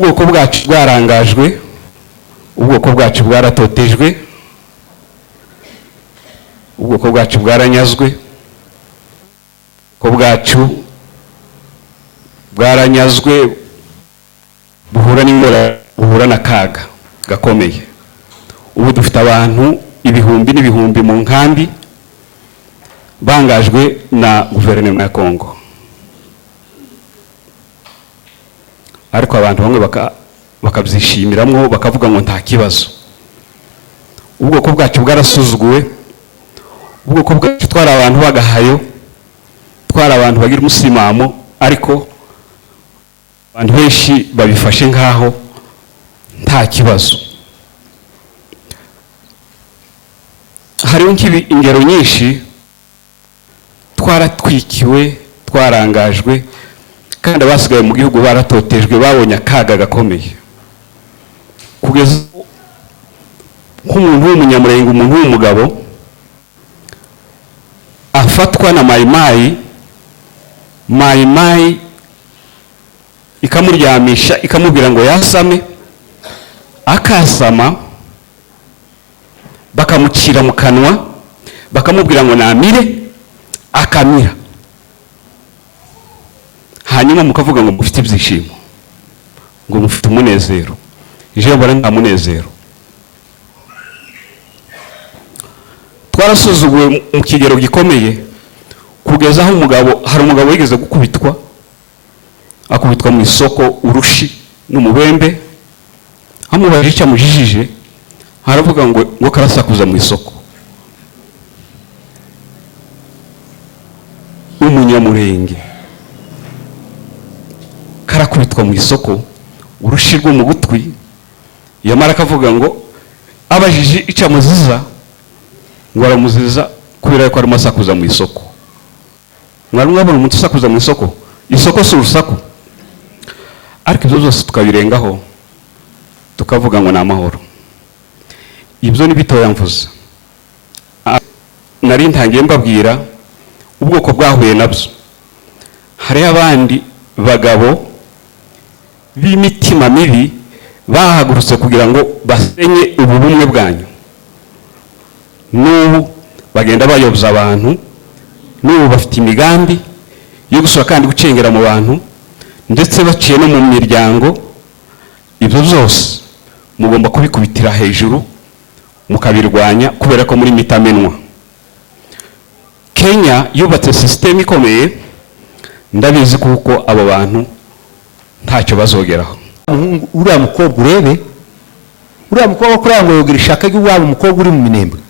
ubwoko bwacu bwarangajwe, ubwoko bwacu bwaratotejwe, ubwoko bwacu bwaranyazwe, ubwoko bwacu bwaranyazwe, buhura n'ingorane, buhura n'akaga gakomeye. Ubu dufite abantu ibihumbi n'ibihumbi mu nkambi bangajwe na guverinoma ya Kongo, ariko abantu bamwe bakabyishimiramo bakavuga ngo nta kibazo. Ubwoko bwacu bwarasuzuguwe, ubwoko bwacu twari abantu bagahayo, twari abantu bagira umusimamo, ariko abantu benshi babifashe nkaho nta kibazo. Hariho ingero nyinshi twaratwikiwe, twarangajwe, kandi abasigaye mu gihugu baratotejwe, babonye akaga gakomeye, kugeza nk'umuntu w'umunyamurenge, umuntu w'umugabo afatwa na mayimayi ikamuryamisha, ikamubwira ngo yasame, akasama, bakamucira mu kanwa, bakamubwira ngo namire, akamira, hanyuma mukavuga ngo mufite ibyishimo, ngo mufite umunezero. Ijambo nta munezero. Twarasuzuguwe mu kigero gikomeye, kugeza aho hari umugabo wigeze gukubitwa, akubitwa mu isoko urushi n'umubembe, amubajije icyo amujijije, haravuga ngo karasakuza mu isoko. Umunyamurenge karakubitwa mu isoko, urushi rwo mu gutwi, yamara akavuga ngo abajije icyo amuziza, ngo aramuziza kubera ko arimo asakuza mu isoko. Mwari mwabona umuntu usakuza mu isoko? Isoko si urusaku. Ariko ibyo byose tukabirengaho tukavuga ngo ni amahoro. Ibyo ni bitoya mvuze. Nari ntangiye mbabwira ubwoko bwahuye nabyo. Hari abandi bagabo b'imitima mibi bahagurutse kugira ngo basenye ubu bumwe bwanyu. N'ubu bagenda bayobya abantu, n'ubu bafite imigambi yo gusura kandi gucengera mu bantu, ndetse baciye no mu miryango. Ibyo byose mugomba kubikubitira hejuru, mukabirwanya, kubera ko muri mitamenwa. Kenya yubatse system ikomeye, ndabizi kuko abo bantu ntacyo bazogeraho. Uriya mukobwa urebe, uriya mukobwa kuranga ngo yogira ishaka ry'uwabo umukobwa uri mu Minembwe.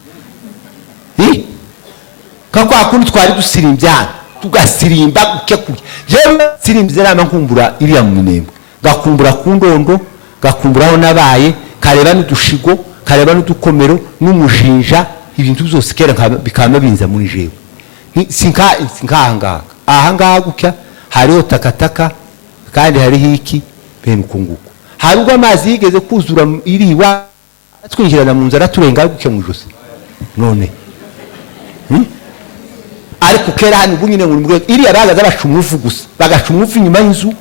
Kakwa kundi twari dusirimbya, tugasirimba gukekuri. Yewe sirimbize nama nkumbura iriya mu Minembwe, gakumbura ku Ndondo, gakumburaho nabaye, kareba n'udushigo, kareba n'udukomero n'umujinja, ibintu byose kera bikama binza muri jewe. Sinkahanga ahangaha gukya hariho takataka, kandi hariho iki bene ukunguko. Hari ubwo amazi yigeze kuzura iriwa, twinjirana mu nzara turenga gukya mu josi. None ariko kera hano bunyine muri mwe iriya bagaza bacumuvu gusa, bagacumuvu inyuma y'inzu,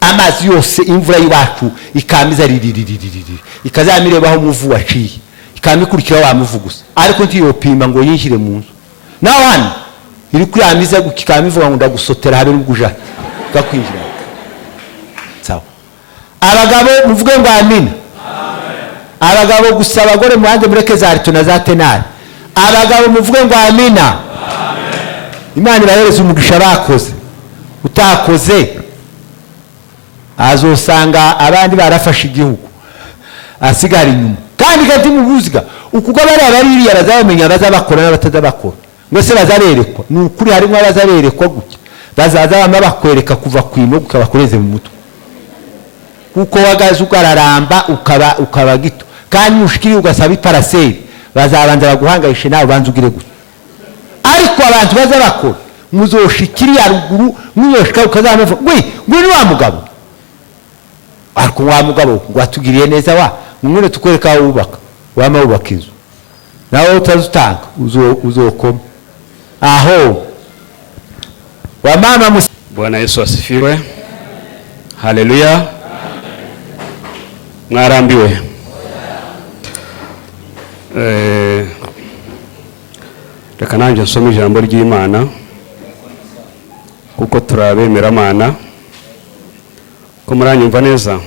amazi yose imvura y'iwacu ikamiza riririririri, ikazamirebaho umuvu waciye, ikamikurikira wa muvu gusa, ariko ntiyopima ngo yinjire mu nzu. Naho hano iri kuri amiza gukikamivuga ngo ndagusotera habe n'uguja gakwinjira. Sawa. Abagabo muvuge ngo amina. Abagabo gusa, abagore muhanze mureke za rito na za tenari. Abagabo muvuge ngo amina. Imana irahereza umugisha bakoze. Utakoze azosanga abandi barafashe igihugu, asigara inyuma. Kandi gati mubuziga ukuko bari abaririya bazabamenya, bazabakora n'abatazabakora. Mwese bazarerekwa, n'ukuri harimo abazarerekwa gutya, bazaza bakwereka kuva kwino ukabakoreze mu mutwe, kuko wagaze ugararamba ukaba gito, kandi ushikiri ugasaba iparaseri, bazabanza baguhangayishe nawe banza ugire gutya. Ariko abantu bazabakora muzoshikiri ya ruguru, mwiyoshika ukazamva ngwe ni wa mugabo, ariko wa mugabo gwatugiriye neza wa mwene tukwereka wubaka wama wubaka inzu, nawe utazutanga uzokoma aho wa mama. Bwana Yesu asifiwe. Haleluya. mwarambiwe reka nanjye nsome ijambo ry'Imana kuko turabemeramana ko muranyumva neza.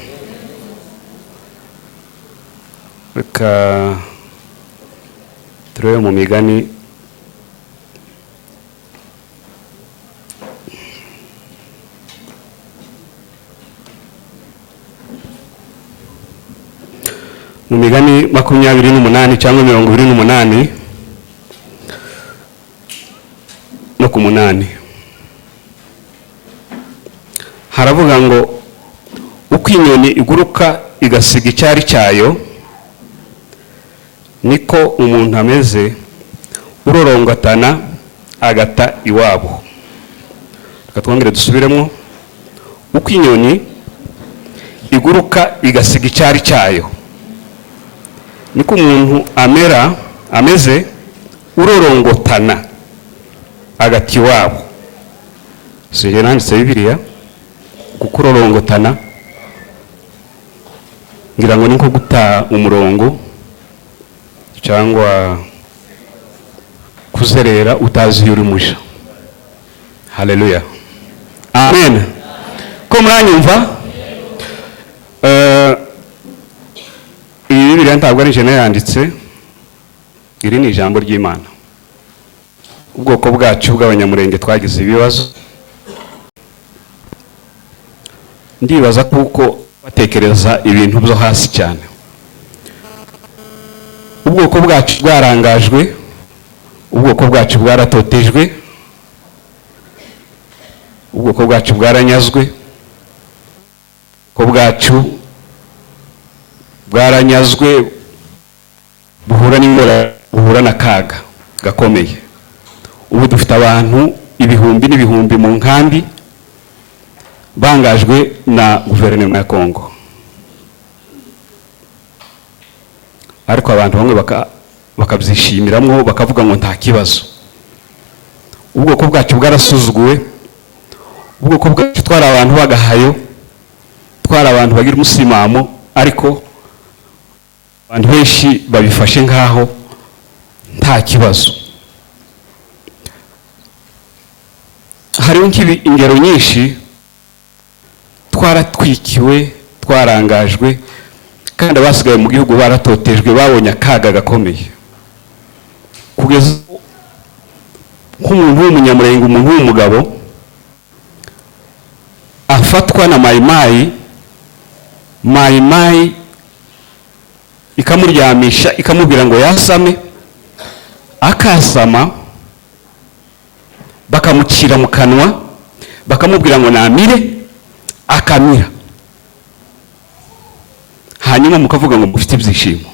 Reka turebe mu migani mu migani 28 cyangwa 28 no ku 8 haravuga ngo uko inyoni iguruka igasiga icyari cyayo niko umuntu ameze urorongatana agata iwabo. Reka twongere dusubiremo. Uko inyoni iguruka igasiga icyari cyayo niko umuntu ameze urorongotana agati iwabo. Sije nanditse Bibiliya kuko urorongotana ngira ngo niko guta umurongo cyangwa kuzerera utazi yuri muja. Haleluya, amen. Ko muranyumva? Iyi Bibiliya ntabwo ari jene yanditse, iri ni ijambo ry'Imana. Ubwoko bwacu bw'abanyamurenge twagize ibibazo, ndibaza kuko batekereza ibintu byo hasi cyane. Ubwoko bwacu bwarangajwe, ubwoko bwacu bwaratotejwe, ubwoko bwacu bwaranyazwe, ubwoko bwacu bwaranyazwe buhura n'ingora, buhura n'akaga gakomeye. Ubu dufite abantu ibihumbi n'ibihumbi mu nkambi bangajwe na guverinoma ya Kongo, ariko abantu bamwe bakabyishimiramo bakavuga ngo nta kibazo. Ubwoko bwacu bwarasuzuguwe, ubwoko bwacu twari abantu bagahayo, twari abantu bagira umusimamo, ariko abantu benshi babifashe nkaho nta kibazo. Hariho ingero nyinshi twaratwikiwe, twarangajwe, kandi abasigaye mu gihugu baratotejwe, babonye akaga gakomeye, kugeza nk'umuntu w'umunyamurenge, umuntu w'umugabo afatwa na mayimayi ikamuryamisha, ikamubwira ngo yasame, akasama, bakamucira mu kanwa, bakamubwira ngo namire, akamira, hanyuma mukavuga ngo mufite ibyishimo,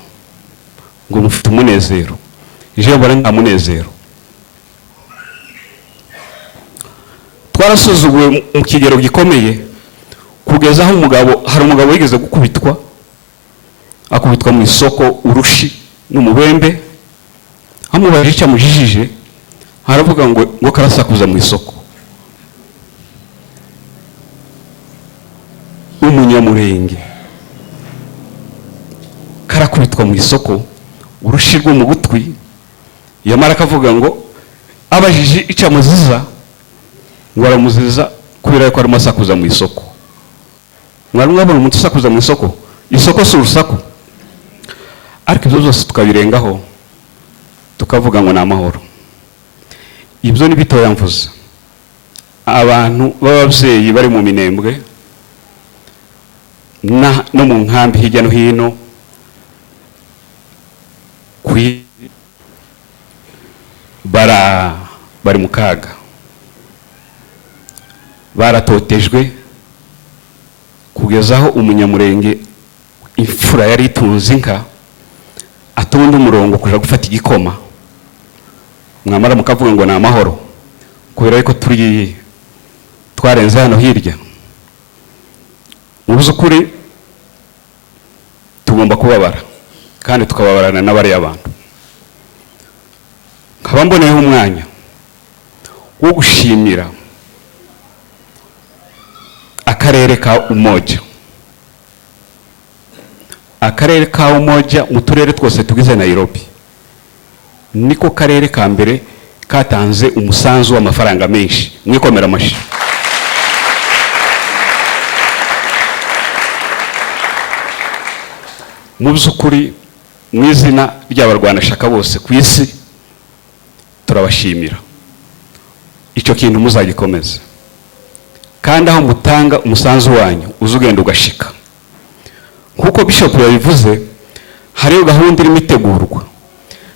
ngo mufite umunezero. Ijambo nta munezero. Twarasuzuguwe mu kigero gikomeye, kugeza aho hari umugabo wigeze gukubitwa, akubitwa mu isoko urushi n'umubembe, amubajije icyo amujijije, haravuga ngo karasakuza mu isoko. Umunyamurenge karakubitwa mu isoko urushi rwo mu gutwi, yamara akavuga ngo abajije icyo amuziza, ngo aramuziza kubera ko arimo asakuza mu isoko. Mwari mwabona umuntu usakuza mu isoko? Isoko si urusaku. Ariko ibyo byose tukabirengaho tukavuga ngo ni amahoro. Ibyo ni bitoya mvuze. Abantu b'ababyeyi bari mu Minembwe no mu nkambi hirya no hino bari mu kaga, baratotejwe, kugeza aho umunyamurenge imfura yari itunze inka atonda umurongo kuja gufata igikoma, mwamara mukavuga ngo ni amahoro, kubera ko twarenze hano hirya. Mu by'ukuri tugomba kubabara, kandi tukababarana n'abari abantu. Nkaba mboneyeho umwanya wo gushimira akarere ka Umoja akarere ka Umoja mu turere twose tugize Nairobi niko karere ka mbere katanze umusanzu w'amafaranga menshi. Mwikomera amashi. Mu by'ukuri mu izina ry'abarwanashyaka bose ku isi turabashimira. Icyo kintu muzagikomeza, kandi aho mutanga umusanzu wanyu uzugenda ugashika. Nkuko Bishop yabivuze, hariyo gahunda irimo itegurwa,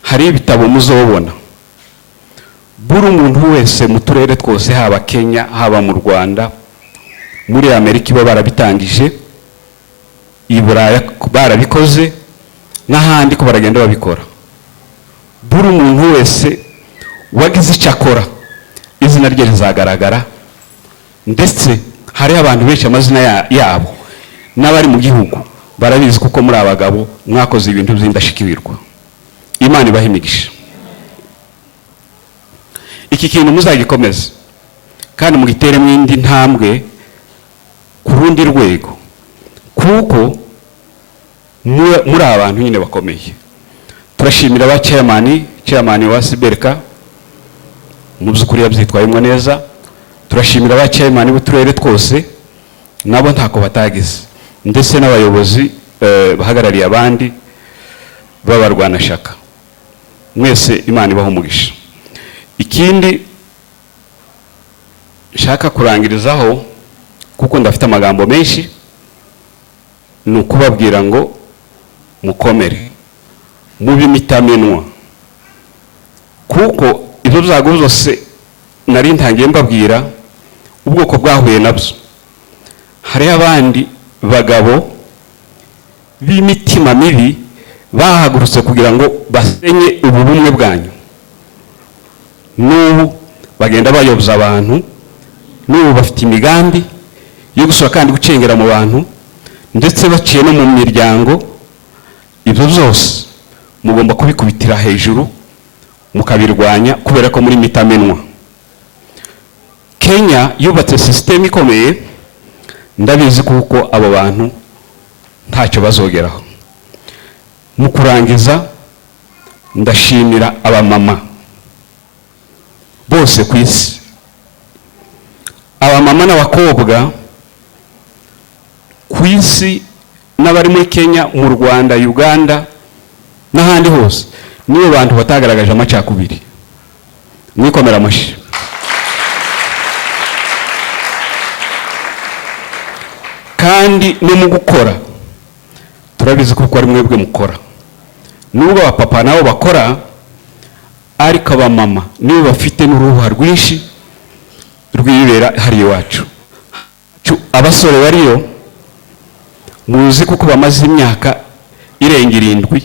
hari ibitabo muzobona. Buri umuntu wese mu turere twose, haba Kenya, haba mu Rwanda, muri Amerika ibo barabitangije, i Buraya barabikoze, n'ahandi ko baragenda babikora. Buri umuntu wese wagize icyo akora, izina rye rizagaragara, ndetse hari abantu benshi amazina yabo n'abari mu gihugu barabizi, kuko muri abagabo mwakoze ibintu by'indashikirwa. Imana ibahe imigisha. Iki kintu muzagikomeza kandi mugiteremo indi ntambwe ku rundi rwego, kuko muri abantu nyine bakomeye. Turashimira ba chairman wa Siberka, mu by'ukuri yabyitwayemo neza. Turashimira ba chairman b'uturere twose, nabo ntako batagize, ndetse n'abayobozi bahagarariye abandi b'abarwanashyaka. Mwese Imana ibahe umugisha. Ikindi nshaka kurangirizaho, kuko ndafite amagambo menshi, ni ukubabwira ngo mukomere, mube imitamenwa, kuko ibyo byago byose nari ntangiye mbabwira ubwoko bwahuye nabyo. Hari abandi bagabo b'imitima mibi bahagurutse kugira ngo basenye ubu bumwe bwanyu. N'ubu bagenda bayoboza abantu, n'ubu bafite imigambi yo gusura kandi gucengera mu bantu, ndetse baciye no mu miryango. Ibyo byose mugomba kubikubitira hejuru mukabirwanya, kubera ko muri mitamenwa. Kenya yubatse system ikomeye, ndabizi kuko abo bantu ntacyo bazogeraho. Mu kurangiza, ndashimira abamama bose ku isi, abamama n'abakobwa ku isi, n'abari muri Kenya, mu Rwanda, Uganda n'ahandi hose. Nibo bantu batagaragaje amacakubiri. Mwikomera amashi. Kandi no mu gukora turabizi kuko ari mwebwe mukora. Nubwo abapapa nabo bakora, ariko abamama nibo bafite n'uruhuha rwinshi rwibera hari iwacu. Abasore bariyo muzi kuko bamaze imyaka irenga 7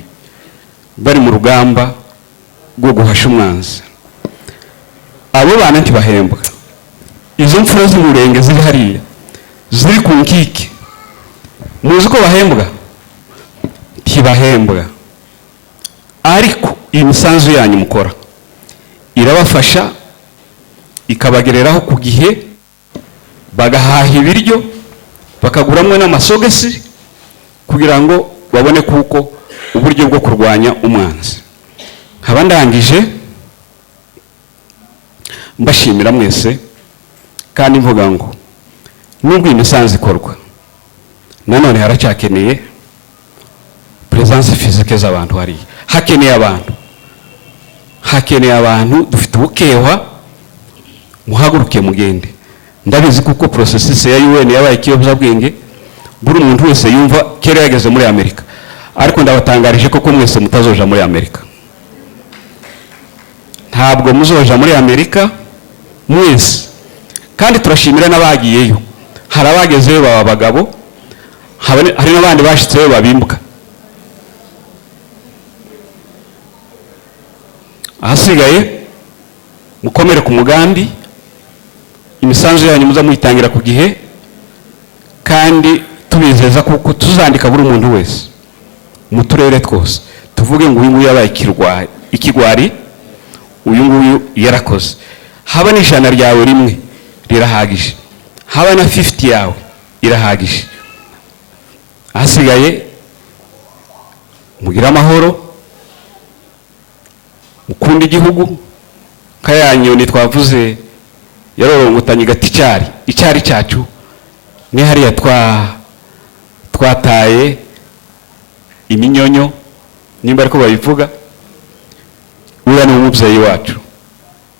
bari mu rugamba rwo guhasha umwanzi. Abo bana ntibahembwa. Izo mfura z'umurenge ziri hariya, ziri ku nkike, muzi ko bahembwa? Ntibahembwa. Ariko iyi misanzu yanyu mukora irabafasha, ikabagereraho ku gihe, bagahaha ibiryo, bakaguramwe n'amasogesi, kugira ngo babone kuko uburyo bwo kurwanya umwanzi. Nkaba ndangije mbashimira mwese, kandi mvuga ngo nubwo iyi misanzu ikorwa, nanone haracyakeneye presence physique z'abantu hariya. Hakeneye abantu dufite ubukewa, muhaguruke mugende. Ndabizi kuko processus ya UN yabaye ikiyobyabwenge, buri muntu wese yumva kera yageze muri Amerika, ariko ndabatangarije ko mwese mutazoja muri Amerika. Ntabwo muzoja muri Amerika mwese, kandi turashimira n'abagiyeyo. Hari abagezeyo baba abagabo, hari n'abandi bashitseyo babimbuka. Ahasigaye mukomere ku mugambi, imisanzu yanyu muza muyitangira ku gihe, kandi tubizeza kuko tuzandika buri muntu wese mu turere twose, tuvuge ngo uyu nguyu yabaye ikigwari, uyu nguyu yarakoze. Haba n'ijana ryawe rimwe rirahagije, haba na 50 yawe irahagije. Ahasigaye mugire amahoro, mukunda igihugu. Kaya nyoni twavuze yarorongotanye gati icyari cyacu ni hariya twataye iminyonyo, nimba ariko babivuga. Uriya ni umubyeyi wacu,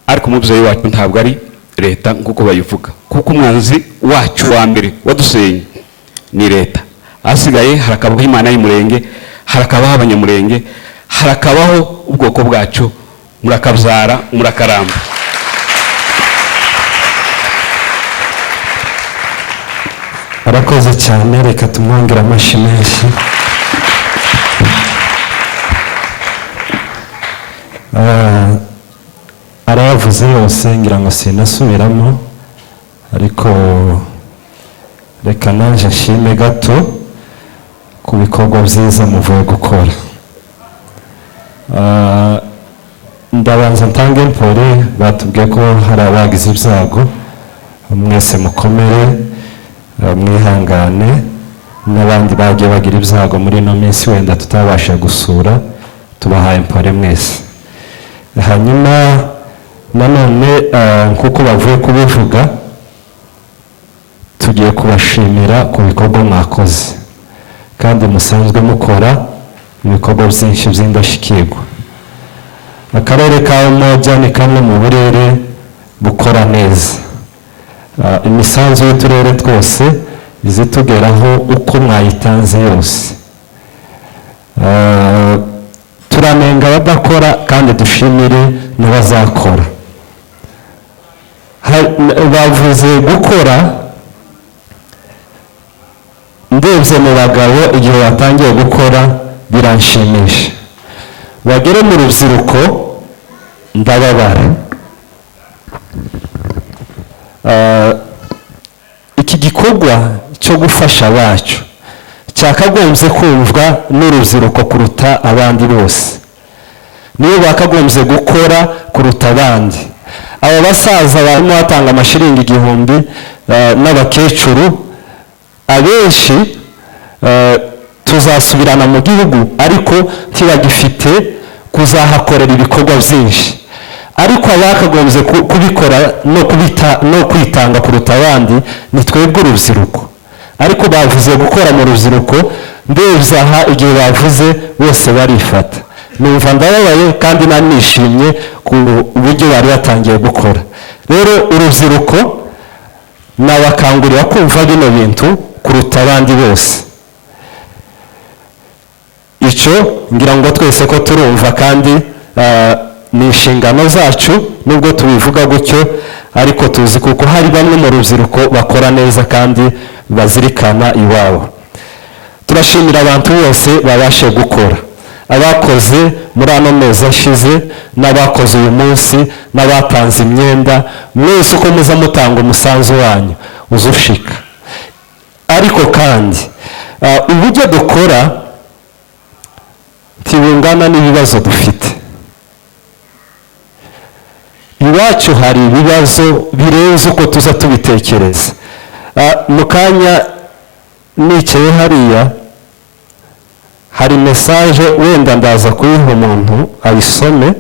ariko umubyeyi wacu ntabwo ari leta nk'uko bayivuga, kuko umwanzi wacu wa mbere wadusenye ni leta. Ahasigaye harakabaho Imana y'umurenge, harakabaho abanyamurenge, harakabaho ubwoko bwacu, murakabyara murakaramba. Arakoze cyane, reka tumwongere amashyi menshi. Arayavuze yose ngira ngo sinasubiramo, ariko reka naje nshime gato ku bikorwa byiza muvuye gukora. Ndabanza ntange mpore, batubwiye ko hari abagize ibyago, mwese mukomere, mwihangane, n'abandi bagiye bagira ibyago muri ino minsi wenda tutabasha gusura, tubahaye mpore mwese. Hanyuma nanone nkuko bavuye kubivuga, tugiye kubashimira ku bikorwa mwakoze kandi musanzwe mukora ibikorwa byinshi by'indashyikirwa. Akarere ka Umoja ni kamwe mu burere bukora neza. Imisanzu y'uturere twose izitugeraho uko mwayitanze yose. Turanenga abadakora kandi dushimire n'abazakora. Bavuze gukora, ndebye mu bagabo igihe batangiye gukora biranshimisha. Bagere mu rubyiruko ndababara. Iki gikorwa cyo gufasha abacu cyakagombye kumvwa n'urubyiruko kuruta abandi bose. Niyo bakagombye gukora kuruta abandi. Aba basaza barimo batanga amashiringi 1000 n'abakecuru abenshi tuzasubirana mu gihugu, ariko ntibagifite kuzahakorera ibikorwa byinshi. Ariko abakagombye kubikora no kwitanga kuruta abandi ni twebwe urubyiruko. Ariko bavuze gukora mu rubyiruko, ndebye aha igihe bavuze bose barifata. Numva ndababaye kandi nanishimye ku buryo bari batangiye gukora. Rero urubyiruko nabakangurira kumva bino bintu kuruta abandi bose. Icyo ngira ngo twese ko turumva, kandi ni inshingano zacu nubwo tubivuga gutyo, ariko tuzi kuko hari bamwe mu rubyiruko bakora neza kandi bazirikana iwabo. Turashimira abantu bose babashe gukora, abakoze muri ano mezi ashize n'abakoze uyu munsi n'abatanze imyenda. Mwese uko muza mutanga umusanzu wanyu uzushika. Ariko kandi uburyo dukora ntibungana n'ibibazo dufite. Iwacu hari ibibazo birenze uko tuza tubitekereza. Mu kanya nicaye hariya, hari message wenda ndaza kuyiha umuntu ayisome,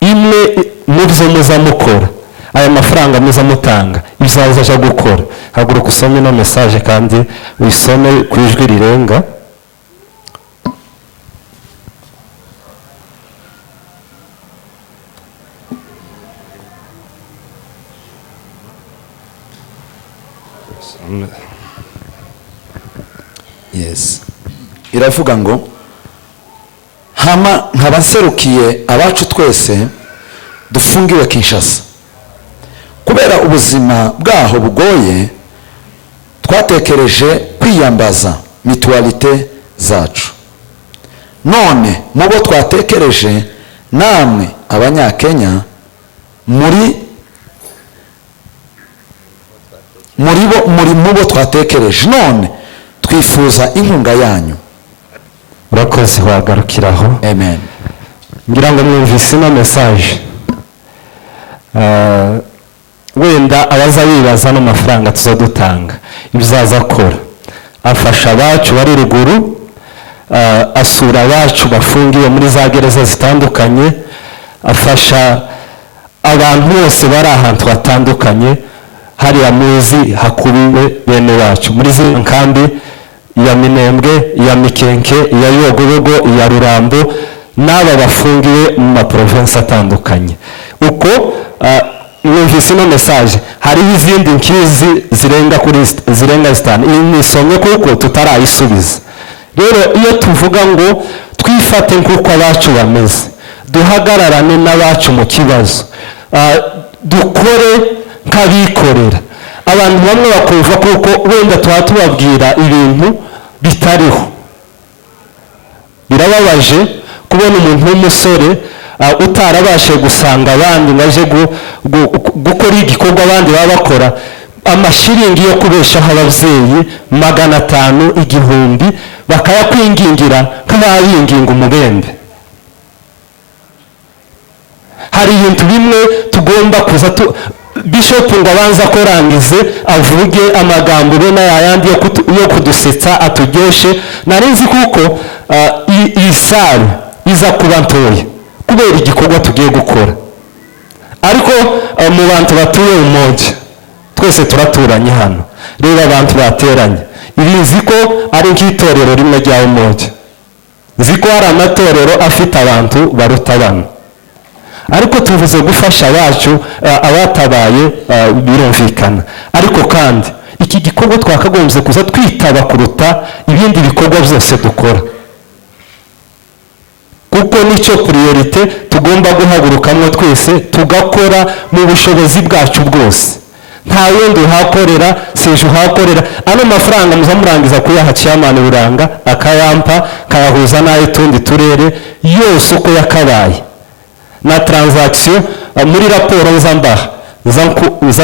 imwe mu byo muza mukora, aya mafaranga muza mutanga izaza aja gukora. Haguruka usome no message kandi uyisome ku ijwi rirenga. Yes. Iravuga ngo nkabaserukiye abacu twese dufungiwe Kinshasa. Kubera ubuzima bwaho bugoye, twatekereje kwiyambaza mitualite zacu. None mubo twatekereje, namwe abanyakenya muri mubo twatekereje, none twifuza inkunga yanyu. Urakoze, wagarukiraho. Amen. Ngira ngo mwumvise ino message. Wenda abaza bibaza n'amafaranga tuzadutanga ibizaza akora afasha abacu bari ruguru, asura abacu bafungiwe muri za gereza zitandukanye, afasha abantu bose bari ahantu hatandukanye, hariya muzi hakubiwe bene wacu muri zino nkambi ya Minembwe, ya Mikenke, ya Yogobogo, ya Rurambo, n'aba bafungiwe mu maprovinsi atandukanye. Uko mwumvise ino message, hariho izindi nkizi zirenga zitanu. Iyi nisomye kuko tutarayisubiza. Rero iyo tuvuga ngo twifate nk'uko abacu bameze, duhagararane n'abacu mu kibazo, dukore nk'abikorera, abantu bamwe bakumva kuko wenda tuba tubabwira ibintu bitariho. Birababaje kubona umuntu w'umusore utarabashe gusanga abandi ngaje gukora igikorwa abandi baba bakora, amashiringi yo kubeshaho ababyeyi 500, 1000, bakayakwingingira nk'ababinginga umubembe. Hari ibintu bimwe tugomba kuza Bishop ngo abanza korangize avuge amagambo bena yayandi yo kudusetsa aturyoshe. Narinzi kuko iyi sale iza kuba ntoya kubera igikorwa tugiye gukora, ariko mu bantu batuye Umoja twese turaturanye hano. Rero abantu bateranye ibizi ko ari nk'itorero rimwe rya Umoja, nzi ko hari amatorero afite abantu baruta bano, ariko tuvuze gufasha abacu abatabaye birumvikana. Ariko kandi iki gikorwa twakagombye kuza twitaba kuruta ibindi bikorwa byose dukora, kuko nicyo priorite tugomba guhagurukamo twese tugakora mu bushobozi bwacu bwose. Nta wundi uhakorera, sije uhakorera. Ano mafaranga muzamurangiza kuyaha Chairman Buranga akayampa, kayahuza n'ay'utundi turere yose uko yakabaye, na transaction muri raporo nzambaha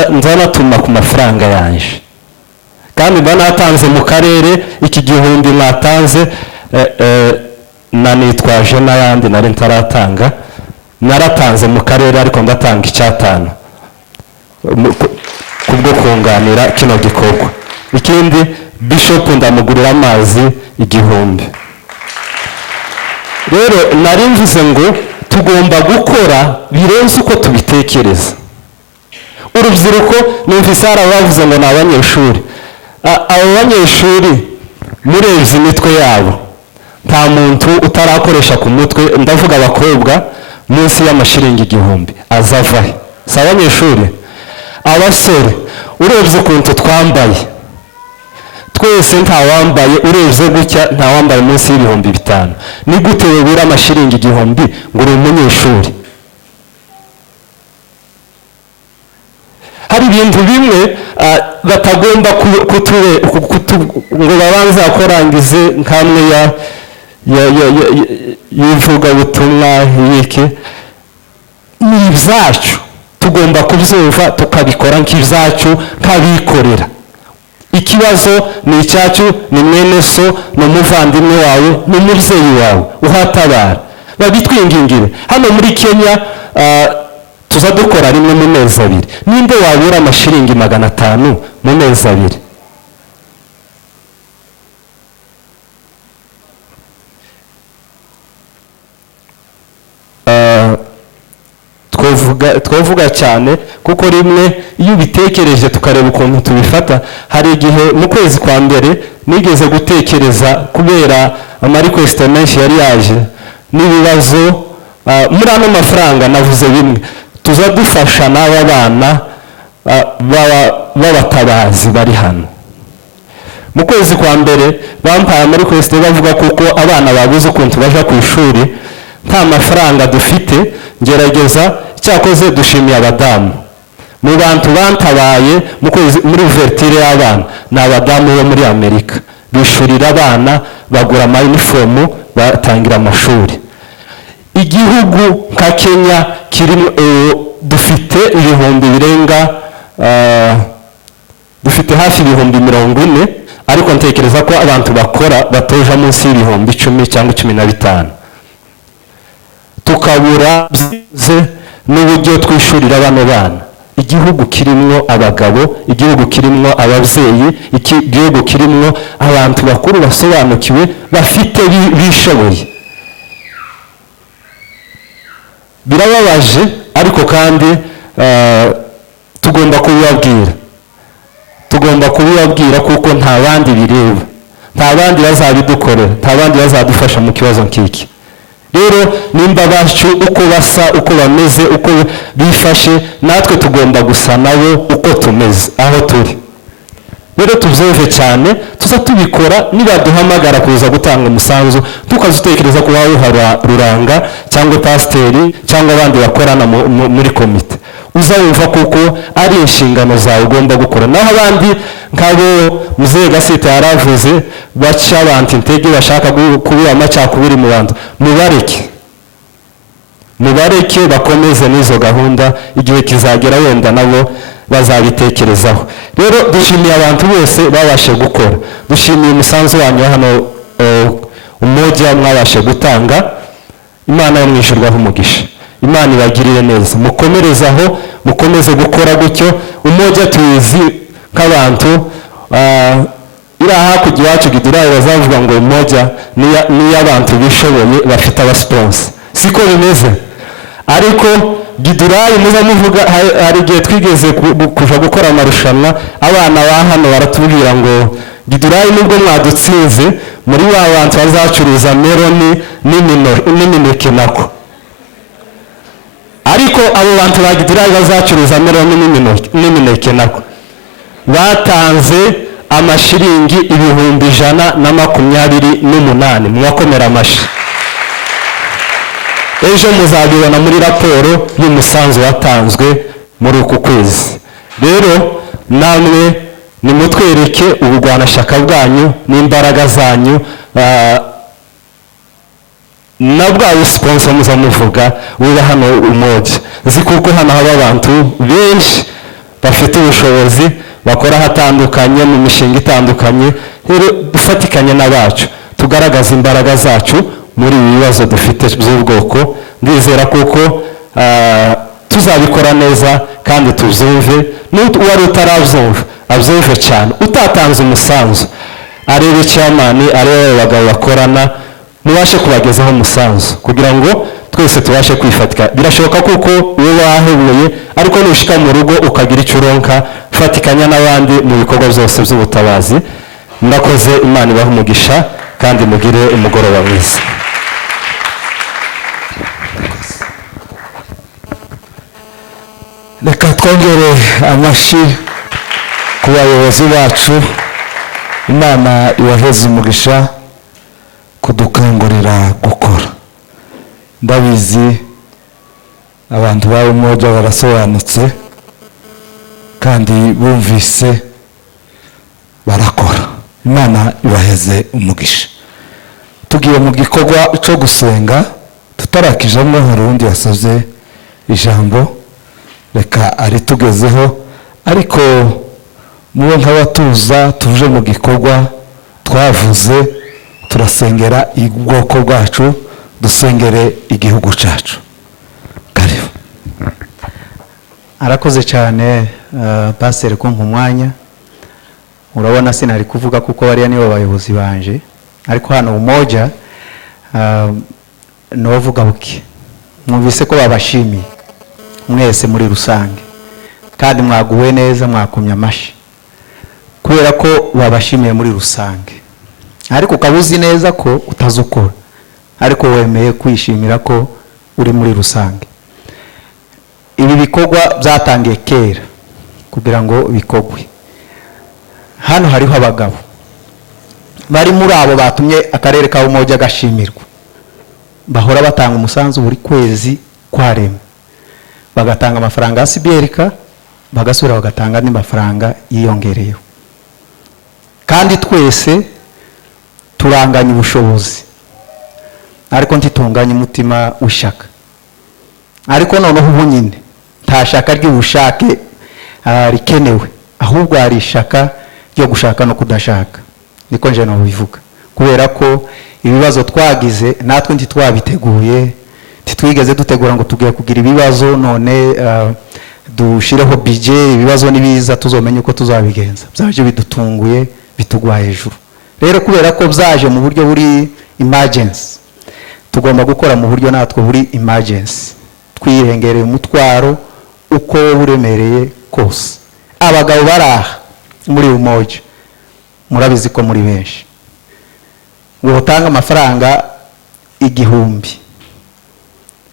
nzanatuma ku mafaranga yanje, kandi banatanze mu karere iki 1000 natanze nanitwaje n'ayandi nari ntaratanga, naratanze mu karere ariko ndatanga 5 kubwo kunganira kino gikorwa. Ikindi Bishop ndamugurira amazi 1000. Rero nari mvuze ngo tugomba gukora birenze uko tubitekereza. Urubyiruko numvise bavuze ngo n'abanyeshuri, abo banyeshuri murebye imitwe yabo, nta muntu utarakoresha ku mutwe, ndavuga abakobwa munsi y'amashiringi 1000 azavahe. Si abanyeshuri, abasore urebye ukuntu twambaye twese, nta wambaye urebye gutya, nta wambaye munsi y'5,000. Ni gute webura amashiringi 1000 ngo uri umunyeshuri? Hari ibintu bimwe batagomba ngo babanza korangize nkamwe yivuga butumwa yike. Ni ibyacu tugomba kubyumva tukabikora nk'ibyacu nk'abikorera. Ikibazo ni icyacu, ni mwene so, ni umuvandimwe wawe, ni umubyeyi wawe uhatabara, babitwingingire. Hano muri Kenya tuza dukora rimwe mu mezi 2. Ninde wabura amashiringi 500 mu mezi 2? Twavuga cyane kuko rimwe iyo ubitekereje tukareba ukuntu tubifata. Hari igihe mu kwezi kwa mbere nigeze gutekereza kubera ama-request menshi yari yaje n'ibibazo muri ano mafaranga. Navuze bimwe tuza dufasha n'aba bana b'abatabazi bari hano. Mu kwezi kwa mbere bampaye ama-request bavuga kuko abana babuze ukuntu baja ku ishuri, nta mafaranga dufite. Ngerageza cyakoze dushimiye abadamu mu bantu bantabaye muri ouverture y'abana, ni abadamu bo muri Amerika bishurira abana, bagura ama uniform, batangira amashuri. Igihugu nka Kenya kirimo dufite ibihumbi birenga dufite hafi ibihumbi 40, ariko ntekereza ko abantu bakora batoja munsi y'ibihumbi 10 cyangwa 15. Tukabura byize n'uburyo twishurira bano bana. igihugu kirimwo abagabo, igihugu kirimwo ababyeyi, igihugu kirimwo abantu bakuru basobanukiwe bafite bishoboye. Birababaje ariko kandi tugomba kubibabwira kuko nta bandi bireba, nta bandi bazabidukorera, nta bandi bazadufasha mu kibazo nk'iki. Rero nimba bacu uko basa, uko bameze, uko bifashe, natwe tugomba gusa nabo uko tumeze aho turi. Rero tubyumve cyane, tuza tubikora. Nibaduhamagara kuza gutanga umusanzu, tukazutekereza ko wawuha Ruranga cyangwa pasiteri cyangwa abandi bakorana muri komite, uzawumva kuko ari inshingano zawe ugomba gukora. Naho abandi nk'abo Muzehe Gasita yaravuze baca abantu intege, bashaka kubiba amacakubiri mu bantu, mubareke bakomeze n'izo gahunda, igihe kizagera wenda nabo bazabitekerezaho. Rero dushimiye abantu bose babashe gukora, dushimiye umusanzu wanyu hano umoja mwabashe gutanga. Imana yo mwishyurwaho umugisha, Imana ibagirire neza, mukomerezaho, mukomeze gukora gutyo. Umoja tuzi nk'abantu ira hakurya iwacu Gidurayi bazavuga ngo umoja ni abantu bishoboye bafite abasponsa, siko bimeze. Ariko Gidurayi muza muvuga, hari igihe twigeze kuja gukora amarushanwa, abana ba hano baratubwira ngo Gidurayi nubwo mwadutsinze, muri ba bantu bazacuruza meloni n'imineke nako. Ariko abo bantu ba Gidurayi bazacuruza meloni n'imineke nako batanze amashiringi 128,000. Mwakomera amashi. Ejo muzabibona muri raporo y'umusanzu watanzwe muri uku kwezi. Rero namwe nimutwereke ubugwanashaka bwanyu n'imbaraga zanyu, na bwa sponsor muzamuvuga uba hano umoja. Nzi kuko hano haba abantu benshi bafite ubushobozi, bakora hatandukanye mu mishinga itandukanye. Rero dufatikanye n'abacu, tugaragaza imbaraga zacu muri ibi bibazo dufite by'ubwoko. Ndizera kuko tuzabikora neza kandi tubyumve. N'uwari utarabyumva abyumve cyane, utatanze umusanzu arebe chairman, arebe abagabo bakorana, mubashe kubagezaho umusanzu kugira ngo twese tubashe kwifatika. Birashoboka kuko uwo wahebuye, ariko nushika mu rugo ukagira icyo uronka, fatikanya n'abandi mu bikorwa byose by'ubutabazi. Murakoze, Imana ibahe umugisha kandi mugire umugoroba mwiza. Reka twongere amashi ku bayobozi bacu. Imana ibaheze umugisha kudukangurira gukora. Ndabizi abantu bawe umoja barasobanutse kandi bumvise barakora. Imana ibaheze umugisha. Tugiye mu gikorwa cyo gusenga, tutarakijamo hari undi yasavye ijambo, reka ari tugezeho. Ariko muwe nk'abatuza tuje mu gikorwa twavuze, turasengera ubwoko bwacu, dusengere igihugu cyacu. Karibu. Arakoze cyane pastor kumpa umwanya. Urabona sinari kuvuga kuko bariya nibo bayobozi banje, ariko hano umoja novuga buke. Mwumvise ko babashimiye mwese muri rusange, kandi mwaguwe neza, mwakumya amashi kubera ko babashimiye muri rusange. Ariko ukabuzi neza ko utazukora, ariko wemeye kwishimira ko uri muri rusange. Ibi bikorwa byatangiye kera kugira ngo bikogwe. Hano hariho abagabo bari muri abo batumye akarere ka umoja gashimirwa, bahora batanga umusanzu buri kwezi kwa rimwe, bagatanga amafaranga ya CBRK, bagasubira bagatanga n'amafaranga yiyongereyeho. Kandi twese turanganya ubushobozi, ariko ntitunganye umutima w'ishaka. Ariko noneho ubu nyine nta shaka ry'ubushake rikenewe, ahubwo hari ishaka ryo gushaka no kudashaka. Niko nje no bivuga, kubera ko ibibazo twagize natwe ntitwabiteguye, titwigeze dutegura ngo tugiye kugira ibibazo none dushireho budget, ibibazo nibiza tuzomenye uko tuzabigenza, byaje bidutunguye bitugwa hejuru. Rero kubera ko byaje mu buryo buri emergency, tugomba gukora mu buryo natwe buri emergency, twirengereye umutwaro uko uremereye kose. Abagabo baraha muri umoja, murabizi ko muri benshi wotanga amafaranga 1000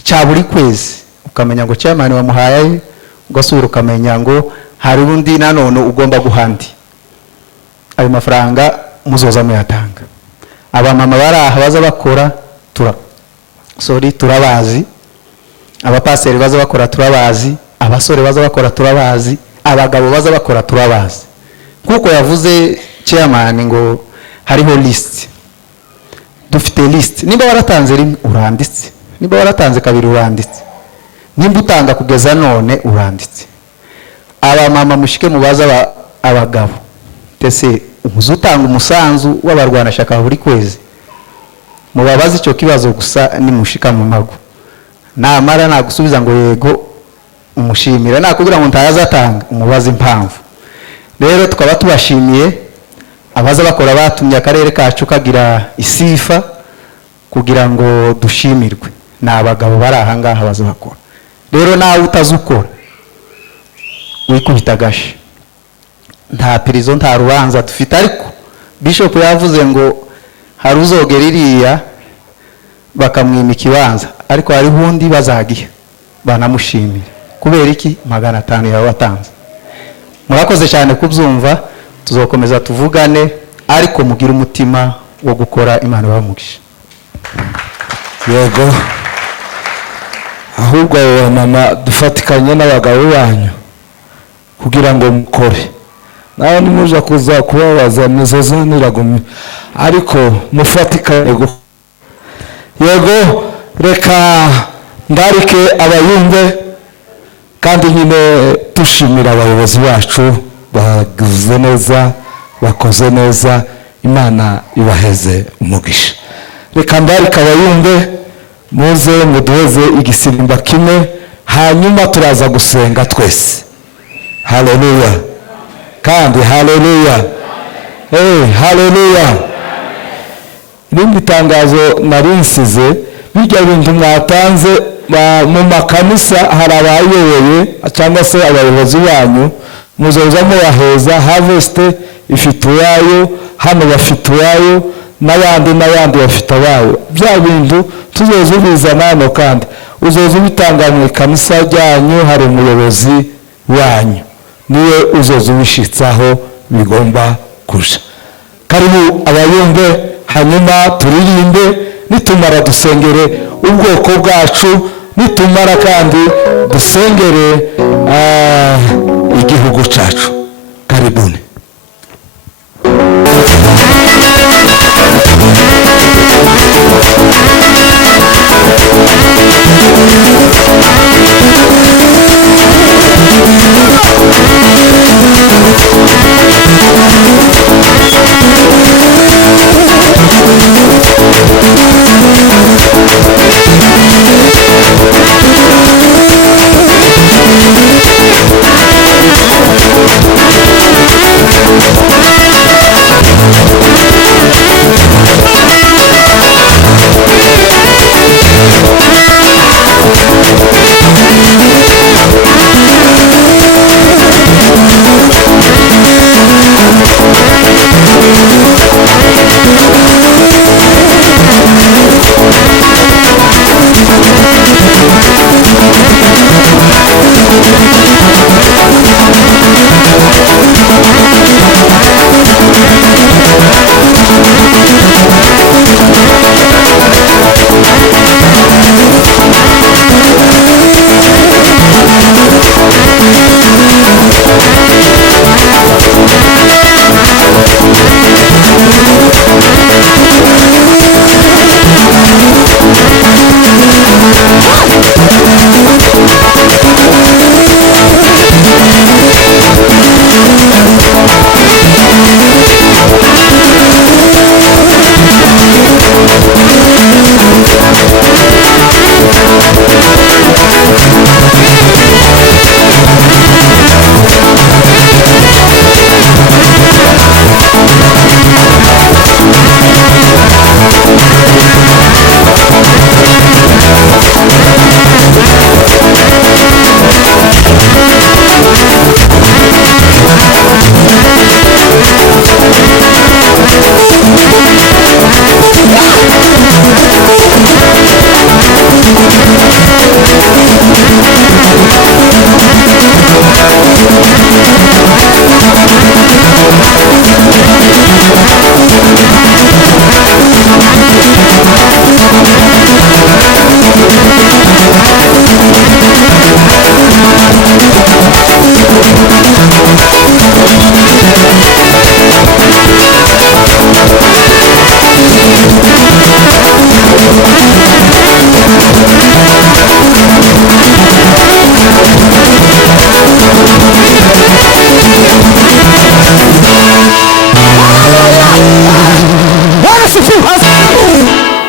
cya buri kwezi, ukamenya ngo chairman wamuhaye, ugasubira ukamenya ngo hari undi nanone ugomba guhandi, ayo mafaranga muzoza muyatanga. Abamama baraha baza bakora turabazi, abapaseri baza bakora turabazi, abasore baza bakora turabazi, abagabo baza bakora turabazi. Kuko yavuze chairman ngo hariho list, dufite list. Nimba waratanze rimwe uranditse, nimba waratanze kabiri uranditse, nimba utanga kugeza none uranditse. Abamama mushike mubaza abagabo, tese umuzutanga umusanzu w'abarwana shaka buri kwezi, mubabaza icyo kibazo gusa nimushika mu mago, namara nagusubiza ngo yego umushimira, nakubwira ngo ntayazatanga umubaza impamvu. Rero tukaba tubashimiye abaza bakora, batumye akarere kacu kagira isifa kugira ngo dushimirwe. N'abagabo bari aha ngaha baza bakora. Rero nawe utazukora wikubita gashi, nta prison nta rubanza dufite. Ariko bishop yavuze ngo hari uzogera iriya bakamwima ikibanza, ariko hari undi bazagiha banamushimira. Kubera iki? 500 yawe watanze. Murakoze cyane kubyumva, tuzokomeza tuvugane, ariko mugira umutima wo gukora, Imana bamugisha. Yego, ahubwo mama dufatikanye n'abagabo banyu kugira ngo mukore. Nawe nimuja kuza kubabaza muzozaniragumye, ariko mufatikanye. Yego, reka ndarike abayumve, kandi nyine dushimira abayobozi bacu bagize neza, bakoze neza, Imana ibaheze umugisha. Reka ndarike abayumve, muze muduheze igisirimba kimwe, hanyuma turaza gusenga twese. Haleluya. Kandi haleluya. Haleluya. Irindi tangazo narinsize, bijya bintu mwatanze mu makanisa, hari abayoboye cyangwa se abayobozi banyu, muzoza mubaheza. Harvest ifite uwayo, hano bafite uwayo, n'abandi bafite abayo. Bya bintu tuzoza ubizana hano, kandi uzoza ubitanga mu ikanisa ryanyu, hari umuyobozi wanyu niwe uzoza ubishitsaho bigomba kuja. Karibu abayumve, hanyuma turirimbe, nitumara dusengere ubwoko bwacu, nitumara kandi dusengere igihugu cyacu. Karibuni.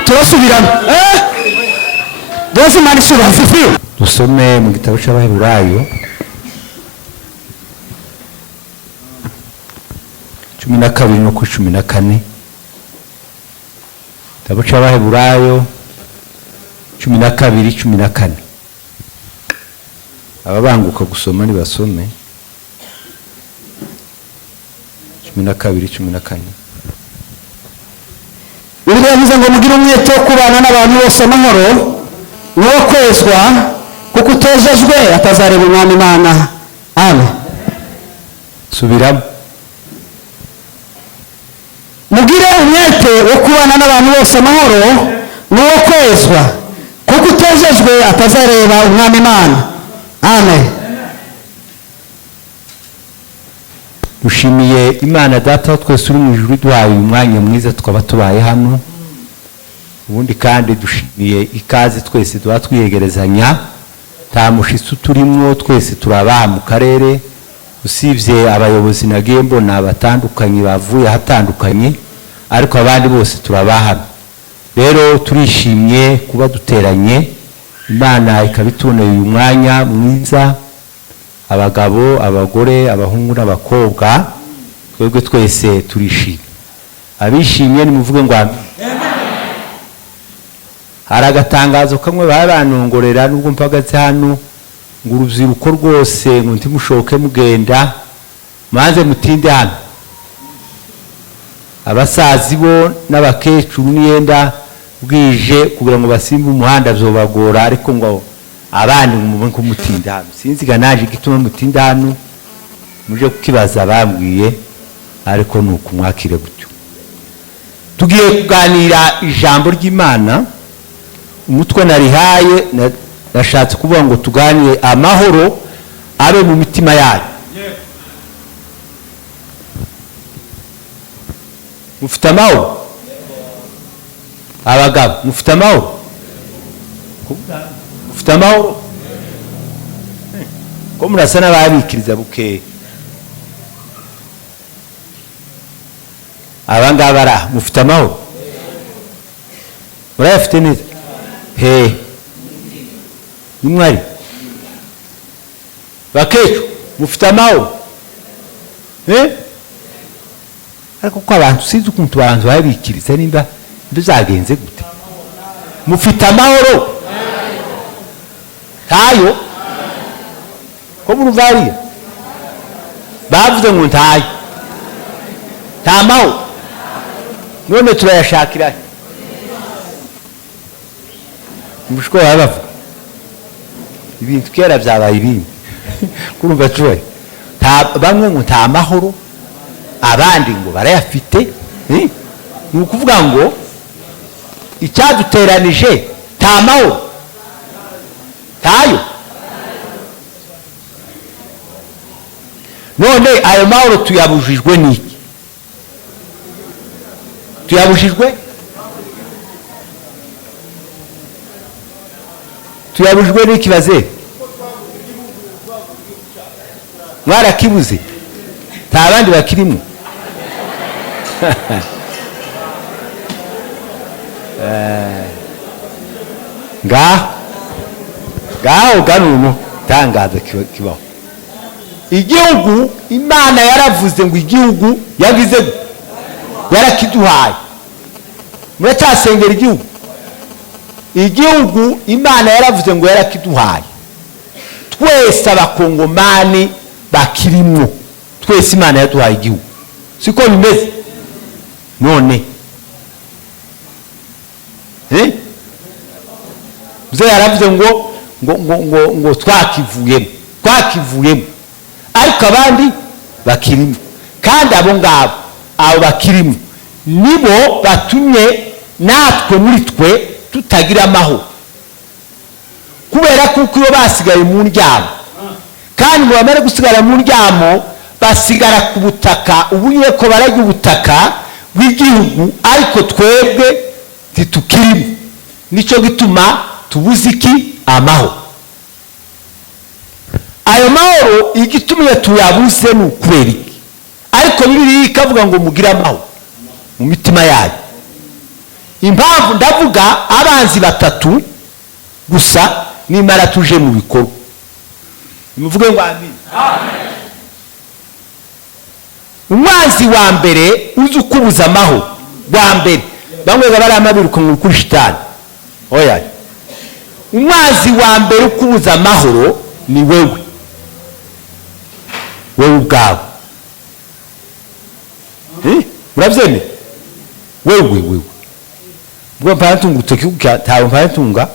turasubirana duheze imana isura hafifi. dusome mu gitabo cy'abaheburayo 12 no ku 14. Igitabo cy'abaheburayo 12:14. Ababanguka gusoma nibasome 12:14. Bibiliya yavuze ngo mugire umwete wo kubana n'abantu bose amahoro n'uwo kwezwa, kuko utejejwe atazareba umwami Imana. Amen. Subiramo. Mugire umwete wo kubana n'abantu bose amahoro n'uwo kwezwa, kuko utejejwe atazareba umwami Imana. Amen. Dushimiye Imana Data twese uri mu ijuru duhaye umwanya mwiza tukaba tubaye hano. Ubundi kandi dushimiye ikaze twese duha twiyegerezanya, nta mushitsi turimo, twese turabaha mu karere, usibye abayobozi nagiye mbona batandukanye bavuye hatandukanye, ariko abandi bose turabaha. Rero turishimye kuba duteranye, Imana ikabitubonera uyu mwanya mwiza, abagabo, abagore, abahungu n'abakobwa, twebwe twese turishimye. Abishimye nimuvuge ngo amen. Hari agatangazo kamwe baranongorera nubwo mpagaze hano ngo urubyiruko rwose ngo ntimushoke mugenda maze mutinde hano. Abasazi bo n'abakecuru niyenda bwije kugira ngo basimbe umuhanda byobagora, ariko ngo abandi ngo mutinda hano. Sinzi ganaje gituma mutinda hano, muje kukibaza bambwiye, ariko nuko mwakire gutyo. Tugiye kuganira ijambo ry'Imana, umutwe narihaye nashatse kuvuga ngo tuganire amahoro abe mu mitima yanyu. Mufite amahoro? Abagabo mufite amahoro? Mufite amahoro? Ko murasa n'ababikiriza buke. Abangaba bara mufite amahoro? Murayafite neza? He nimwari bakecu mufite amahoro? Ariko ko abantu sinzi ukuntu abantu babikiriza nimba bizagenze gute. Mufite amahoro? Tayo ko muruvariya bavuze ngo ntayo, nta mahoro. None turayashakira mushiko yabavuga ibintu kera byabaye ibindi kurumva cyo bamwe ngo nta mahoro, abandi ngo barayafite. Ni ukuvuga ngo icyaduteranije nta mahoro tayo. None ayo mahoro tuyabujijwe n'iki? Tuyabujijwe n'ikibaze? Mwarakibuze? Nta bandi bakirimo? ngaho ganuno tangaza kibaho. Igihugu Imana yaravuze ngo igihugu yagize yarakiduhaye. Muracyasengera igihugu? Igihugu Imana yaravuze ngo yarakiduhaye. Twese abakongomani bakirimo, twese Imana yaduhaye igihugu. Siko bimeze? None Mzee yaravuze ngo twakivuyemo, ariko abandi bakirimo. Kandi abo ngabo abo bakirimo nibo batumye natwe muri twe tutagira amahoro, kubera kuko iyo basigaye mu ndyamo, kandi ngo bamare gusigara mu ndyamo basigara ku butaka. Ubu nyine ko barajya ubutaka bw'igihugu, ariko twebwe titukirimo. Nico gituma tubuze iki? Amahoro. Ayo mahoro igitumye tuyabuze ni ukubera iki? Ariko Bibiliya ikavuga ngo mugire amahoro mu mitima yanyu. impamvu ndavuga abanzi batatu gusa nimara tuje mu bikorwa. Muvuge ngo amen. Umwanzi wa mbere uzi ukubuza amahoro wa mbere bamwe bari amabiruka mu kuri shitani. Oya, umwanzi wa mbere ukubuza amahoro ni wewe ubwawe. Urabyemeye? Wewe ubwo mpatunga utokiuka tawe mpatunga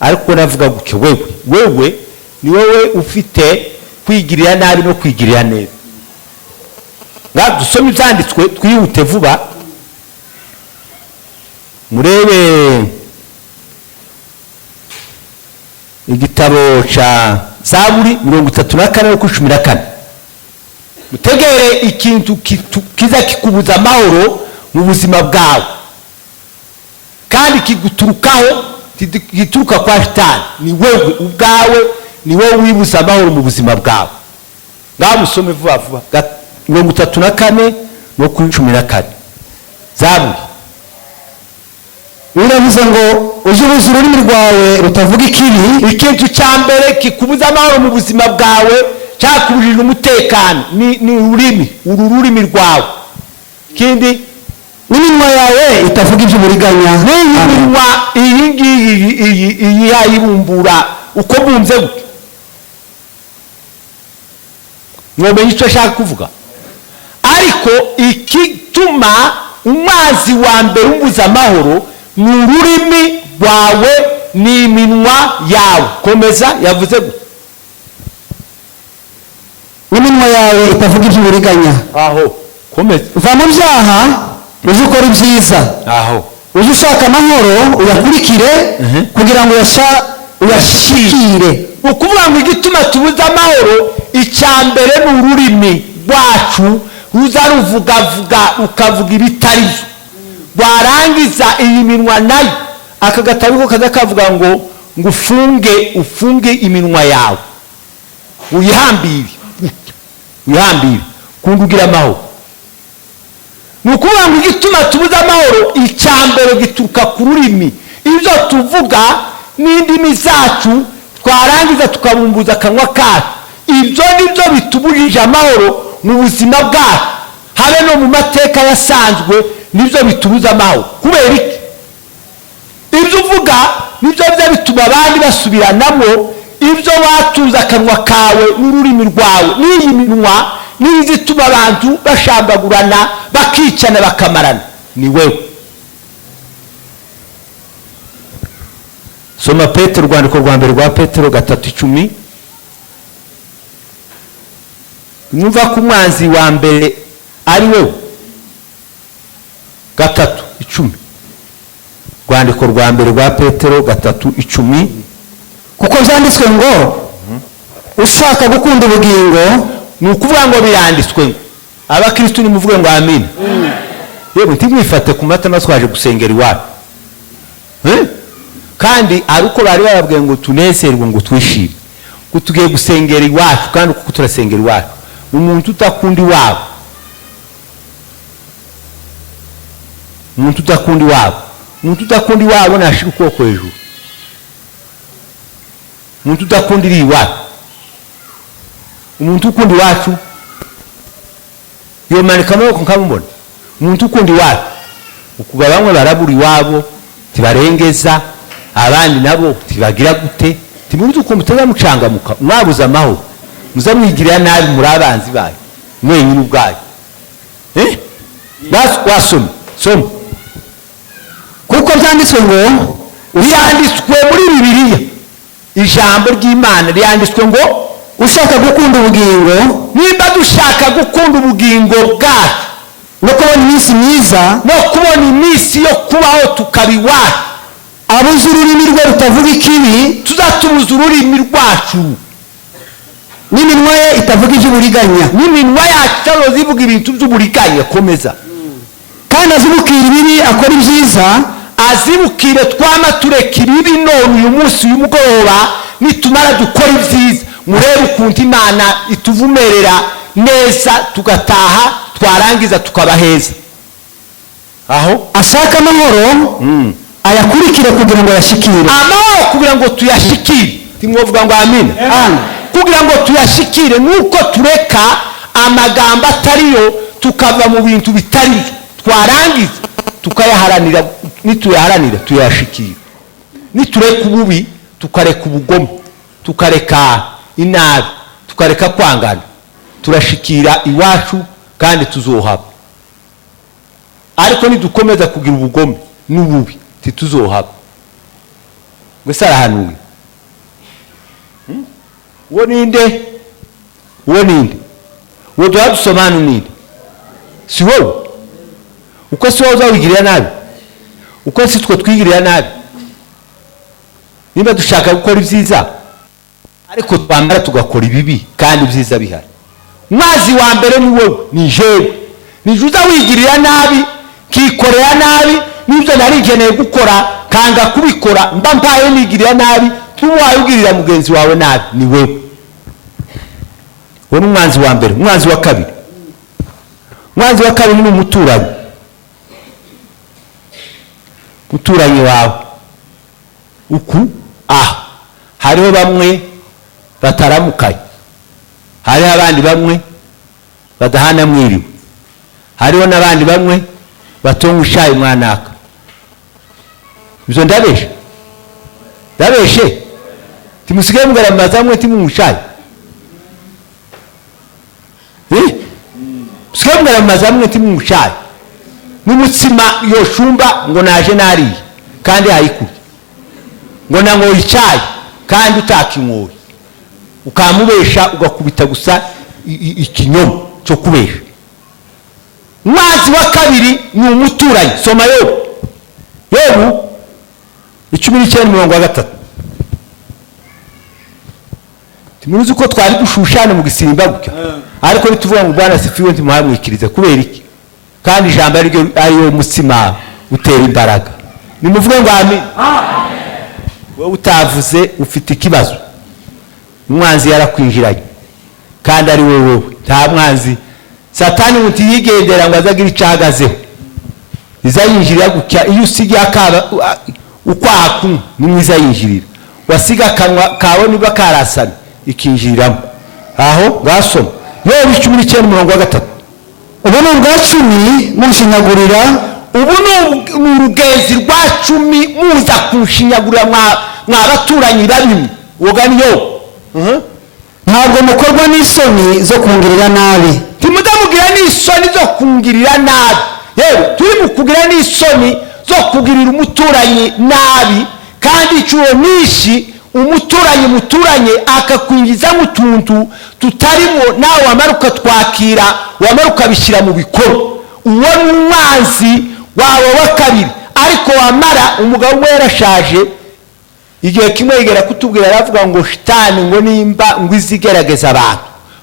ariko navuga gutyo wewe ni wowe ufite kwigirira nabi no kwigirira neza. Dusome ibyanditswe twihute vuba murebe igitabo ca Zaburi 34:14. Mutegere ikintu kiza kikubuza amahoro mu buzima bwawe kandi kiguturukaho, gituruka kwa shitani. Ni wewe ubwawe, ni wowe wibuza amahoro mu buzima bwawe. Ngaho musome vuba 34:14. Zaburi. Uravuze ngo uje ubuza ururimi rwawe rutavuga ikibi. Ikintu cya mbere kikubuza amahoro mu buzima bwawe cyakubujije umutekano ni ururimi rwawe. Kindi n'iminwa yawe itavuga iby'uburiganya. N'iminwa iyi yayibumbura uko bumze gute. Mwomenye icyo ashaka kuvuga. Ariko ikituma umwanzi wa mbere umbuza amahoro ni ururimi rwawe n'iminwa yawe. Komeza. Yavuze gute? n'iminwa yawe itavuga iby'uburiganya. Aho komeza. Va mu byaha uje ukora ibyiza. Aho uje ushaka amahoro uyakurikire kugira ngo uyashikire. Ukuvuga ngo igituma tubuza amahoro icya mbere ni ururimi rwacu ruza ruvuga ukavuga ibitari byo. Warangiza iyi minwa nayo akagatabo kaza kavuga ngo ufunge iminwa yawe uyihambire kundugira amahoro. Ni ukuvuga ngo igituma tubuza amahoro icya mbere gituruka ku rurimi. Ibyo tuvuga n'indimi zacu twarangiza tukabumbuza akanwa kacu, ibyo nibyo bitubujije amahoro mu buzima bwacu, habe no mu mateka yasanzwe nibyo bitubuza amahoro. Kubera iki? Ibyo uvuga nibyo bituma abandi basubiranamo. Ibyo watuza akanwa kawe n'ururimi rwawe n'iyi minwa n'izituma abantu bashambagurana bakicana bakamarana ni wewe. Soma Petero, urwandiko rwa mbere rwa Petero 3:10. Numva ko umwanzi wa mbere ari wewe. 3:10. Urwandiko rwa mbere rwa Petero 3:10. Kuko byanditswe ngo ushaka gukunda ubugingo, ni ukuvuga ngo biranditswe ngo abakristo nimuvuge ngo amen. Yego ntimwifate ku matama twaje gusengera iwacu. Kandi ari uko bari bababwiye ngo tunezerwe ngo twishime ngo tugiye gusengera iwacu, kandi uko turasengera iwacu umuntu utakunda iwabo, umuntu utakunda iwabo nashira ukuboko hejuru. Umuntu utakundira iwacu, umuntu ukunda iwacu yomanika amaboko nkamubona. Umuntu ukunda iwacu ukuba bamwe barabura iwabo tibarengeza, abandi nabo tibagira gute, timuzi uko mutazamucangamuka mwabuza amahoro, muzamwigirira nabi muri abanzi bayo mwenyine ubwayo. Wasoma kuko byanditswe ngo byanditswe muri Bibiliya, ijambo ry'Imana ryanditswe ngo ushaka gukunda ubugingo. Nimba dushaka gukunda ubugingo bwacu no kubona iminsi myiza, no kubona iminsi yo kubaho tukabiwacu, abuze ururimi rwe rutavuga ikibi, tuzatubuza ururimi rwacu n'iminwa ye itavuga iby'uburiganya. N'iminwa yacu itazozivuga ibintu by'uburiganya. Komeza. Kandi azibukira ibibi akora ibyiza. Azibukire twama tureka ibibi none uyu munsi uyu mugoroba nitumara dukora ibyiza. Murebe ukuntu Imana ituvumerera neza tugataha twarangiza tukabaheza. aho ashaka amahoro ayakurikire kugira ngo yashikire amahoro kugira ngo tuyashikire timwovuga ngo amina kugira ngo tuyashikire nuko tureka amagambo atariyo tukava mu bintu bitari twarangiza tukayaharanira nituyaharanira tuyashikira nitureka ububi tukareka ubugome tukareka inabi tukareka kwangana turashikira iwacu kandi tuzohaba ariko nidukomeza kugira ubugome n'ububi tituzohaba gwese arahanuye uwo ninde uwo duhadusomana ninde si wowe uko si wowe uzawigirira nabi uko si twe twigirira nabi niba dushaka gukora ibyiza ariko twamara tugakora ibibi kandi ibyiza bihari mwazi wa mbere ni wowe ni jewe nije uza wigirira nabi kikorera nabi nibyo narigeneye gukora kanga kubikora mba mpaye nigirira nabi tuwaye ugirira mugenzi wawe nabi ni wewe uwo ni umwanzi wa mbere. Umwanzi wa kabiri ni umuturanyi muturanyi wawe uku hariho bamwe bataramukanye hariho abandi bamwe badahana mwiriwe hariho n'abandi bamwe batonga ushaye mwanaka ibyo ndabeshe timusigaye mugaramaza mwe timumushaye sigaye mugaramaza mwe timumushaye n'umutsima yoshumba ngo naje nariye kandi hayikuye ngo nangoye icyayi kandi utakinyoye ukamubesha ugakubita gusa ikinyoma cyo kubesha. Umwanzi wa kabiri ni umuturanyi. Soma Yobu 19:3. Timuruzi ko twari dushushana mu gisimba gutya ariko nituvuga ngo Bwana sifiwe ntimuhamwikirize kubera iki kandi ijambo ariyo mutsima utera imbaraga. Nimuvuge ngo amen. Wowe utavuze ufite ikibazo. Umwanzi yarakwinjiranye kandi ari wowe nta mwanzi. Satani muti yigendera ngo azagira icagazeho izayinjirira gutya iyo usigiye akaba ukwaku ni mwiza yinjirira wasiga kanwa kawe niba karasana ikinjiriramo aho gasoma Yobu 19:3. Ubu ni ubwa 10 mushinyagurira ubu ni urugezi rwa 10 muza kushinyagurira mwabaturanyi babimwe wogani yo ntabwo mukorwa n'isoni zo kungirira nabi. Timudamugira n'isoni zo kungirira nabi. Yewe turi mukugira n'isoni zo kugirira umuturanyi nabi kandi cyuwo nishi umuturanyi akakwinjiza mu tuntu tutarimo nawe wamaruka twakira wamaruka bishyira mu bikoro. Uwo n'umwanzi wawe wa kabiri ariko wamara umugabo we yarashaje igihe kimwe yigera kutubwira aravuga ngo shitani ngo nimba ngo izigerageza abantu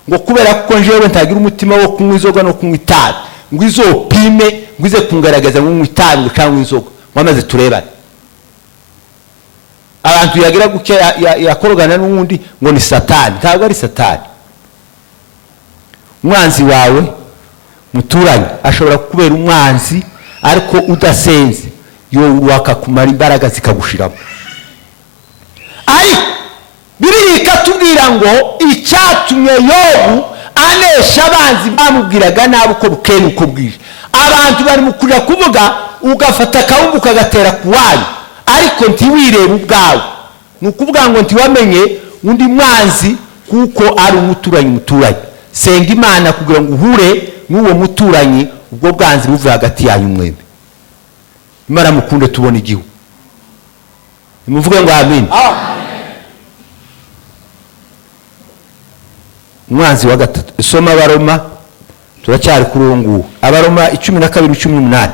ngo kubera kuko njewe ntagira umutima wo kunywa inzoga no kunywa itabi ngo izopime ngo ize kungaragaza ngo itabi ngo cyangwa inzoga wamaze turebane abantu yagira guke yakorogana n'undi ngo ni Satani. Ntabwo ari Satani. Umwanzi wawe muturanye ashobora kukubera umwanzi ariko udasenze yo wakakumara imbaraga zikagushiramo. Ariko birika tubwira ngo icyatumye Yobu anesha abanzi bamubwiraga nabo uko bukene uko bwije. Abantu bari mukurira kuvuga ugafata kawumbu kagatera kuwayo ariko ntiwireba ubwawe. Nukuvuga ngo ntiwamenye undi mwanzi kuko ari umuturanyi. Senga Imana kugira ngo uhure n'uwo muturanyi ubwo bwanzi buve hagati yanyu mwembe. Imana mukunde tubone igihu. Nimuvuge ngo amen. Umwanzi wa gatatu soma Abaroma turacyari kuri uwo nguwo. Abaroma 12:18.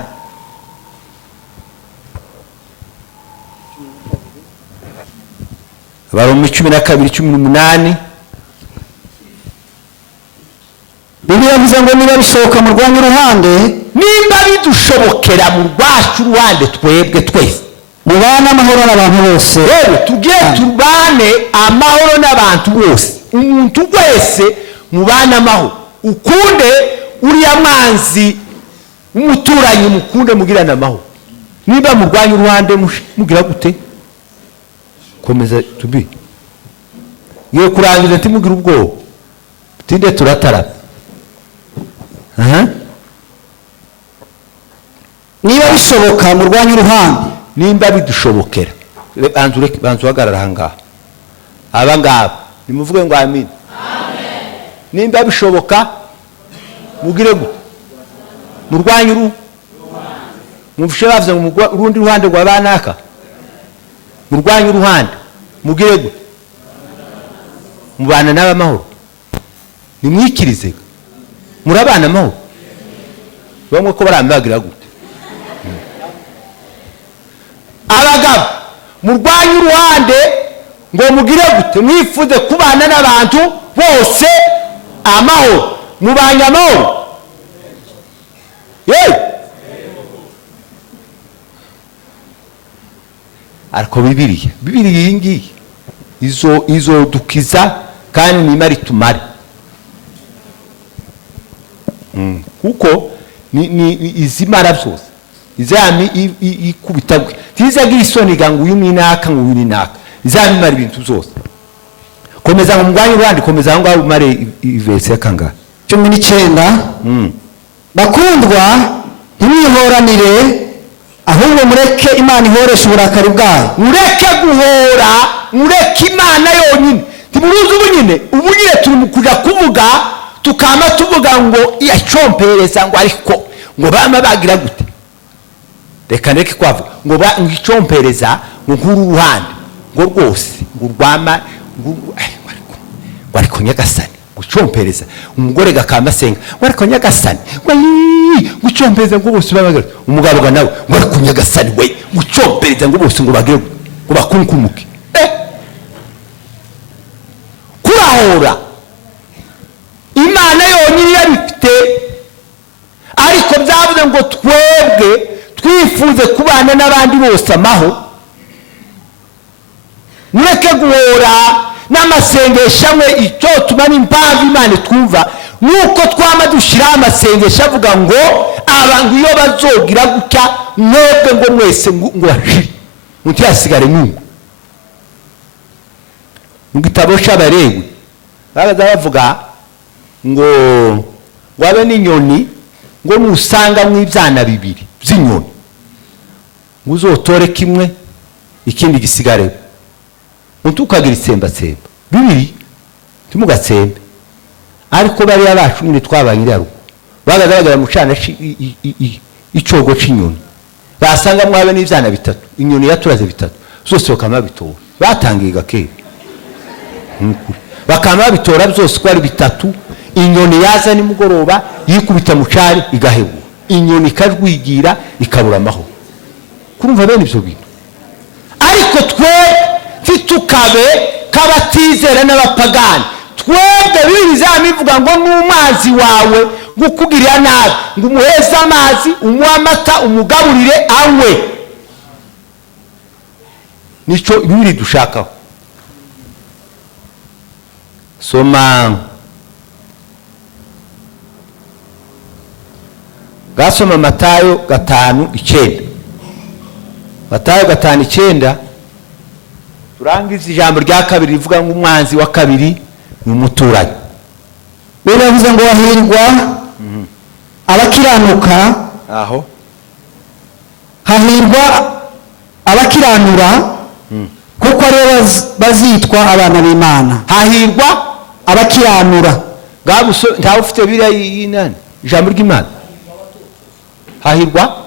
Abaroma 12:18. Bibiliya yavuze ngo niba bishoboka mu rwanyu ruhande nimba bidushobokera mu rwacu ruhande twebwe twese mubana amahoro n'abantu bose. Rero tugiye tubane amahoro n'abantu bose. Umuntu wese mubana amahoro ukunde uriya mwanzi umuturanyi mukunde mugirane amahoro. Niba murwanya uruhande mugira gute? Komeza tubi. Ngiye kurangiza ntimugira ubwoba. Tinde turatarama. niba bishoboka murwanya uruhande, nimba bidushobokera banzu hagarara ahangaha aba ngaba nimuvuge ngo amen. Nimba bishoboka mugire gute? Murwanye mufishe bavuze ngo urundi ruhande rwa banaka, murwanye uruhande mugire gute? Mubana n'abamahoro, nimwikirize murabana amahoro. Bamwe ko barambagira gute? Abagabo murwanye uruhande ngo mugire gute? Mwifuze kubana n'abantu bose amahoro, mubanye amahoro. Ariko Bibiliya iyi ngiyi izodukiza kandi nimara itumare. Kuko ni izimara byose izami ikubitabwe tizagira isoni ngo uyu ninaka ngo uyu ninaka, izamimara ibintu byose. Komeza ngo mugwanye uruhande, komeza ngo umare ivese yakanga 19. Bakundwa, ntimwihoranire, ahubwo mureke Imana ihoresha uburakari bwayo. Mureke guhora, mureke Imana yonyine. Timuruzi ubunyine turi mu kuja kuvuga, tukama tuvuga ngo iyacompereza ngo ariko ngo bama bagira gute? Reka ndeke kwavuga ngo ngicompereza ngo nkuru ruhande ngo rwose ngo rwama ngo ariko nyagasani gucompereza umugore gakama senga ngo ariko nyagasani gucompereza ngo bose babagira. Umugabo ga nawe ngo ariko nyagasani we gucompereza ngo bose ngo bagire ngo bakunkumuke. Kurahora Imana yonyine yabifite, ariko byavuze ngo twebwe twifuze kubana n'abandi bose amahoro. Mureke guhora n'amasengesho amwe, icyo tumana impamvu Imana twumva nuko twama dushiraho amasengesho avuga ngo abantu iyo bazogira gutya mwebwe ngo mwese ngo bashire mutiyasigare nyuma. Mu gitabo cy'Abalewi baraza bavuga ngo wabe n'inyoni ngo musanga mu ibyana bibiri by'inyoni, uzotore kimwe ikindi gisigare, utukagira itsembatsemba bibiri timugatsembe. Ariko bari abacu nyine twabanye rero bagagaragara mu cana icogo c'inyoni, basanga mwabe n'ibyana bitatu, inyoni yaturaze bitatu zose bakama bitora, batangiye gake bakama bitora byose ko ari bitatu. Inyoni yaza nimugoroba yikubita mu cari igahebura, inyoni ikajwigira ikabura amahoro. Kurumva bene ibyo bintu. Ariko twe titukabe kabatizera n'abapagani, twebwe birizama ivuga ngo n'umazi wawe gukugirira nabi ngo umuheze amazi umuha amata umugaburire anywe. Nico ibiri dushakaho. Soma gasoma Matayo 5:9. Matayo 5:9 turangiza ijambo rya kabiri rivuga ngo umwanzi wa kabiri ni umuturanyi. Biravuze ngo wahirwa abakiranuka, aho hahirwa abakiranura, kuko aribo bazitwa abana b'Imana. Hahirwa abakiranura. gabuso ntawe ufite biriya y'inani ijambo ry'Imana. Hahirwa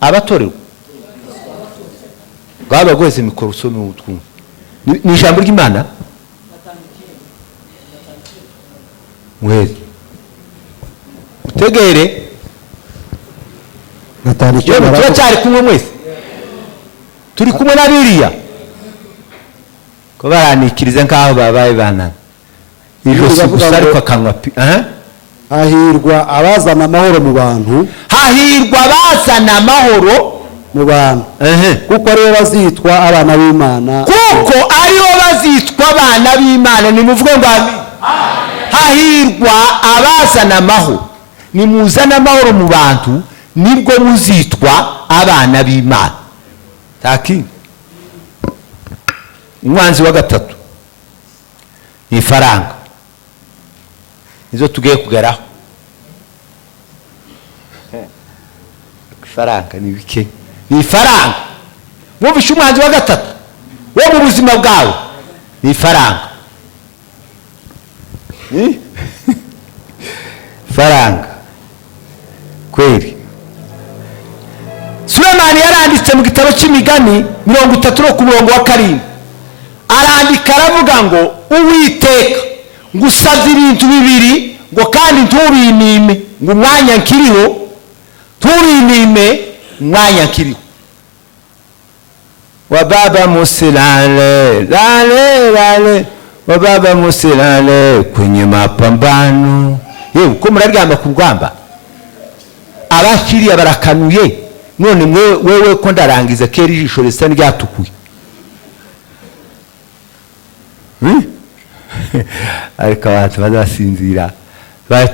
abatorerwa gaba gwese mikoro usome utwumva ni ijambo ry'Imana. Mwezi utegere turacyari kumwe mwese, turi kumwe na Biriya ko baranikiriza nkaho babaye banana ijosi gusa ariko akanwa hahirwa abazana amahoro mu bantu, hahirwa abazana amahoro mu bantu, kuko aribo bazitwa abana b'Imana. Kuko aribo bazitwa abana b'Imana. Nimuvuge ngo amen. Hahirwa abazana amahoro. nimuzane amahoro mu bantu nibwo muzitwa abana b'Imana. Takindi. Umwanzi wa gatatu ni ifaranga. Nizo tugiye kugeraho. Ifaranga ni bike. Ni ifaranga. Wumvishe umwanzi wa gatatu wo mu buzima bwawe ni ifaranga. Faranga kweli. Sulemani yaranditse mu gitabo cy'imigani 30:7 arandika aravuga ngo Uwiteka ngusabye ibintu bibiri ngo kandi ntubinime ngo umwanya nkiriho, tubinime umwanya nkiriho. Wa baba musilale lale lale, wa baba musilale kwenye mapambano. Yewe uko muraryama ku rugamba abakiriya barakanuye, none wewe ko ndarangiza kera ijisho risa ryatukuye. Ariko abantu bazasinzira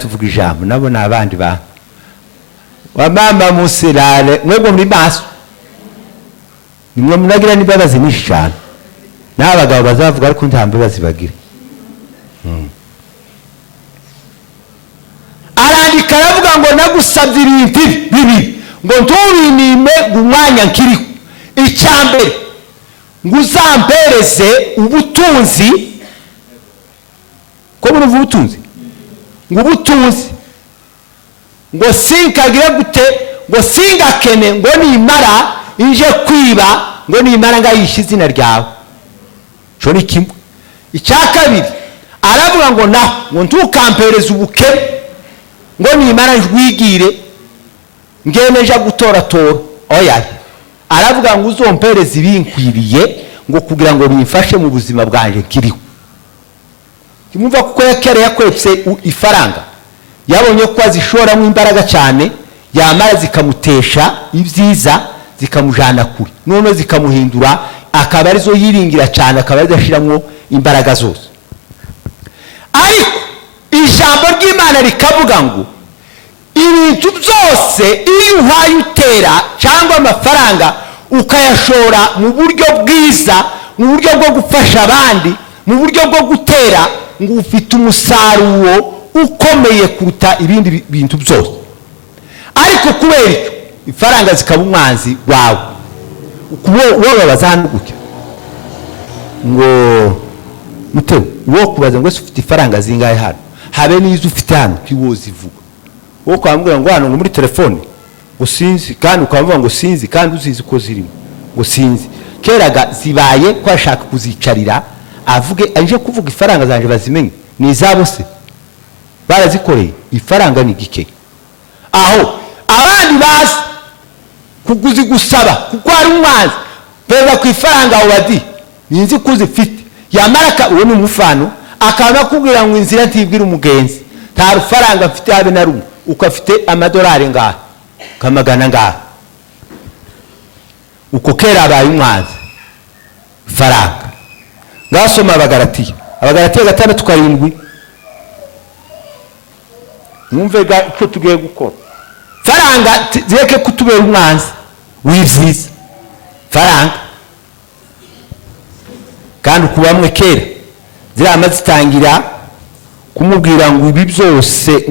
tuvuga ijambo nabo nabandi ba wa mama musilale mwego muri maso nimwe munagira nibabazi nishana n'abagabo bazavuga ariko ntambe bazibagire. Arandika aravuga ngo nagusabye ibintu bibiri ngo ntubinime umwanya nkiriho. Icyambere ngo uzampereze ubutunzi. Ko muruvu ubutunzi ngo ubutunzi ngo sinkagire gute ngo singakene ngo nimara inje kwiba ngo nimara ngayisha izina ryawe. Cyo ni kimwe. Icya kabiri aravuga ngo naho ngo ntukampereze ubukene ngo nimara njwigire ngeneja gutora. Oya, aravuga ngo uzompereze ibinkwiriye ngo kugira ngo bimfashe mu buzima bwanje kiriho. Kimumva kuko yakereye yakwepse ifaranga yabonye ko azishoramo imbaraga cyane, yamara zikamutesha ibyiza zikamujana kure, none zikamuhindura akaba arizo yiringira cyane, akaba azashiramo imbaraga zose. Ariko ijambo ry'Imana rikavuga ngo ibintu byose iyo uhaye utera cyangwa amafaranga ukayashora mu buryo bwiza, mu buryo bwo gufasha abandi, mu buryo bwo gutera, ngo ufite umusaruro ukomeye kuruta ibindi bintu byose. Ariko kubera icyo ifaranga zikaba umwanzi wawe, wowe bazana gutya ngo mutewe wo kubaza ngo ufite ifaranga zingahe hano, habe n'izo ufite hano kiwozivuga. Wo kwambura ngo hano muri telefone ngo sinzi, kandi ukavuga ngo sinzi kandi uzizi ko zirimo ngo sinzi. Keraga zibaye ko ashaka kuzicarira avuge aje kuvuga ifaranga zanje bazimenye ni izabo se barazikoreye. Ifaranga ni gike aho abandi bazi kuguzi gusaba kuko ari umwanzi peza ku ifaranga wadi ninzi kuzifite yamaraka uwo ni umufano akaba kubwira ngo inzira ntibwira umugenzi nta rufaranga mfite habe na rumwe uko afite amadolari ngaha kamagana ngaha uko kera abaye umwanzi faranga. Ngasoma Abagalatiya 6:7 mwumvega icyo tugiye gukora. Faranga zireke kutubera umwanzi w'ibyiza faranga, kandi kubamwe kera zirama zitangira kumubwira ngo ibi byose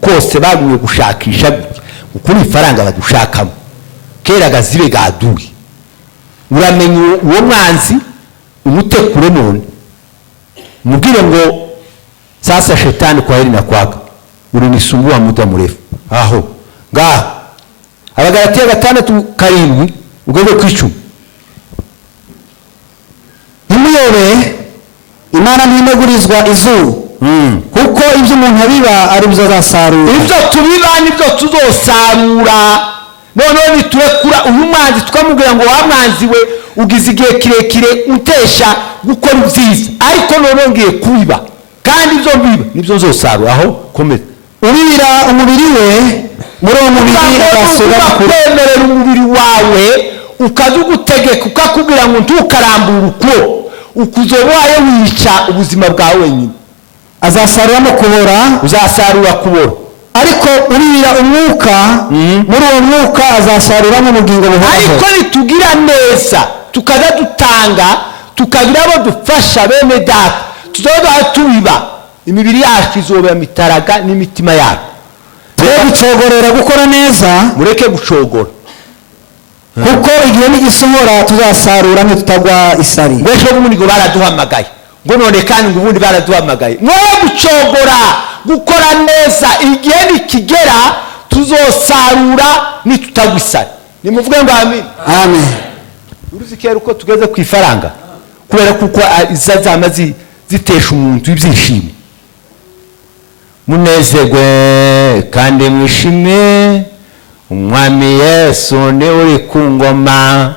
kose bagumye gushakisha ukuri ifaranga badushakamo. Kera gazibe gaduye uramenye uwo mwanzi umutekure none mubwire ngo sasa shetani kwa heri na kwaka ulinisumbua muda mrefu. Aho ngaho Abagalatiya 6:7 ugeze ku 10. Ntimuyobe Imana ntinegurizwa izuru kuko ibyo umuntu abiba ari byo azasarura. Ibyo tubiba nibyo tuzosarura. None niturekura uyu mwanzi tukamubwira ngo wa mwanzi we ugize igihe kirekire utesha gukora ibyiza, ariko none ngiye kubiba kandi ibyo biba nibyo nzosarura. Aho komeza ubira umubiri we muri uwo mubiri agasura kwemerera umubiri wawe ukazugutegeka ukakubwira ngo ntukarambura uko ukuzobaye wica ubuzima bwawe wenyine. Azasarura no kubora, uzasarura kubora. ariko urira umwuka muri uwo mwuka azasaruramo ubugingo buhoraho. ariko nitugira neza tukaza dutanga tukagira abo dufasha bene data tuzoba tubiba imibiri yacu izoba mitaraga n'imitima yacu. twe gucogorera gukora neza mureke gucogora kuko igihe nigisohora tuzasarura ntitutagwa isari. ngwesho bundi ngo baraduhamagaye ngo none kandi ngo ubundi baraduhamagaye mwoye gucogora gukora neza igihe nikigera tuzosarura nitutagwa isari. nimuvuge ngo amen. Amen. uruzikera uko tugeze ku ifaranga kubera kuko zama zitesha umuntu ibyishimo. munezerwe kandi mwishime umwami Yesu ni uri ku ngoma.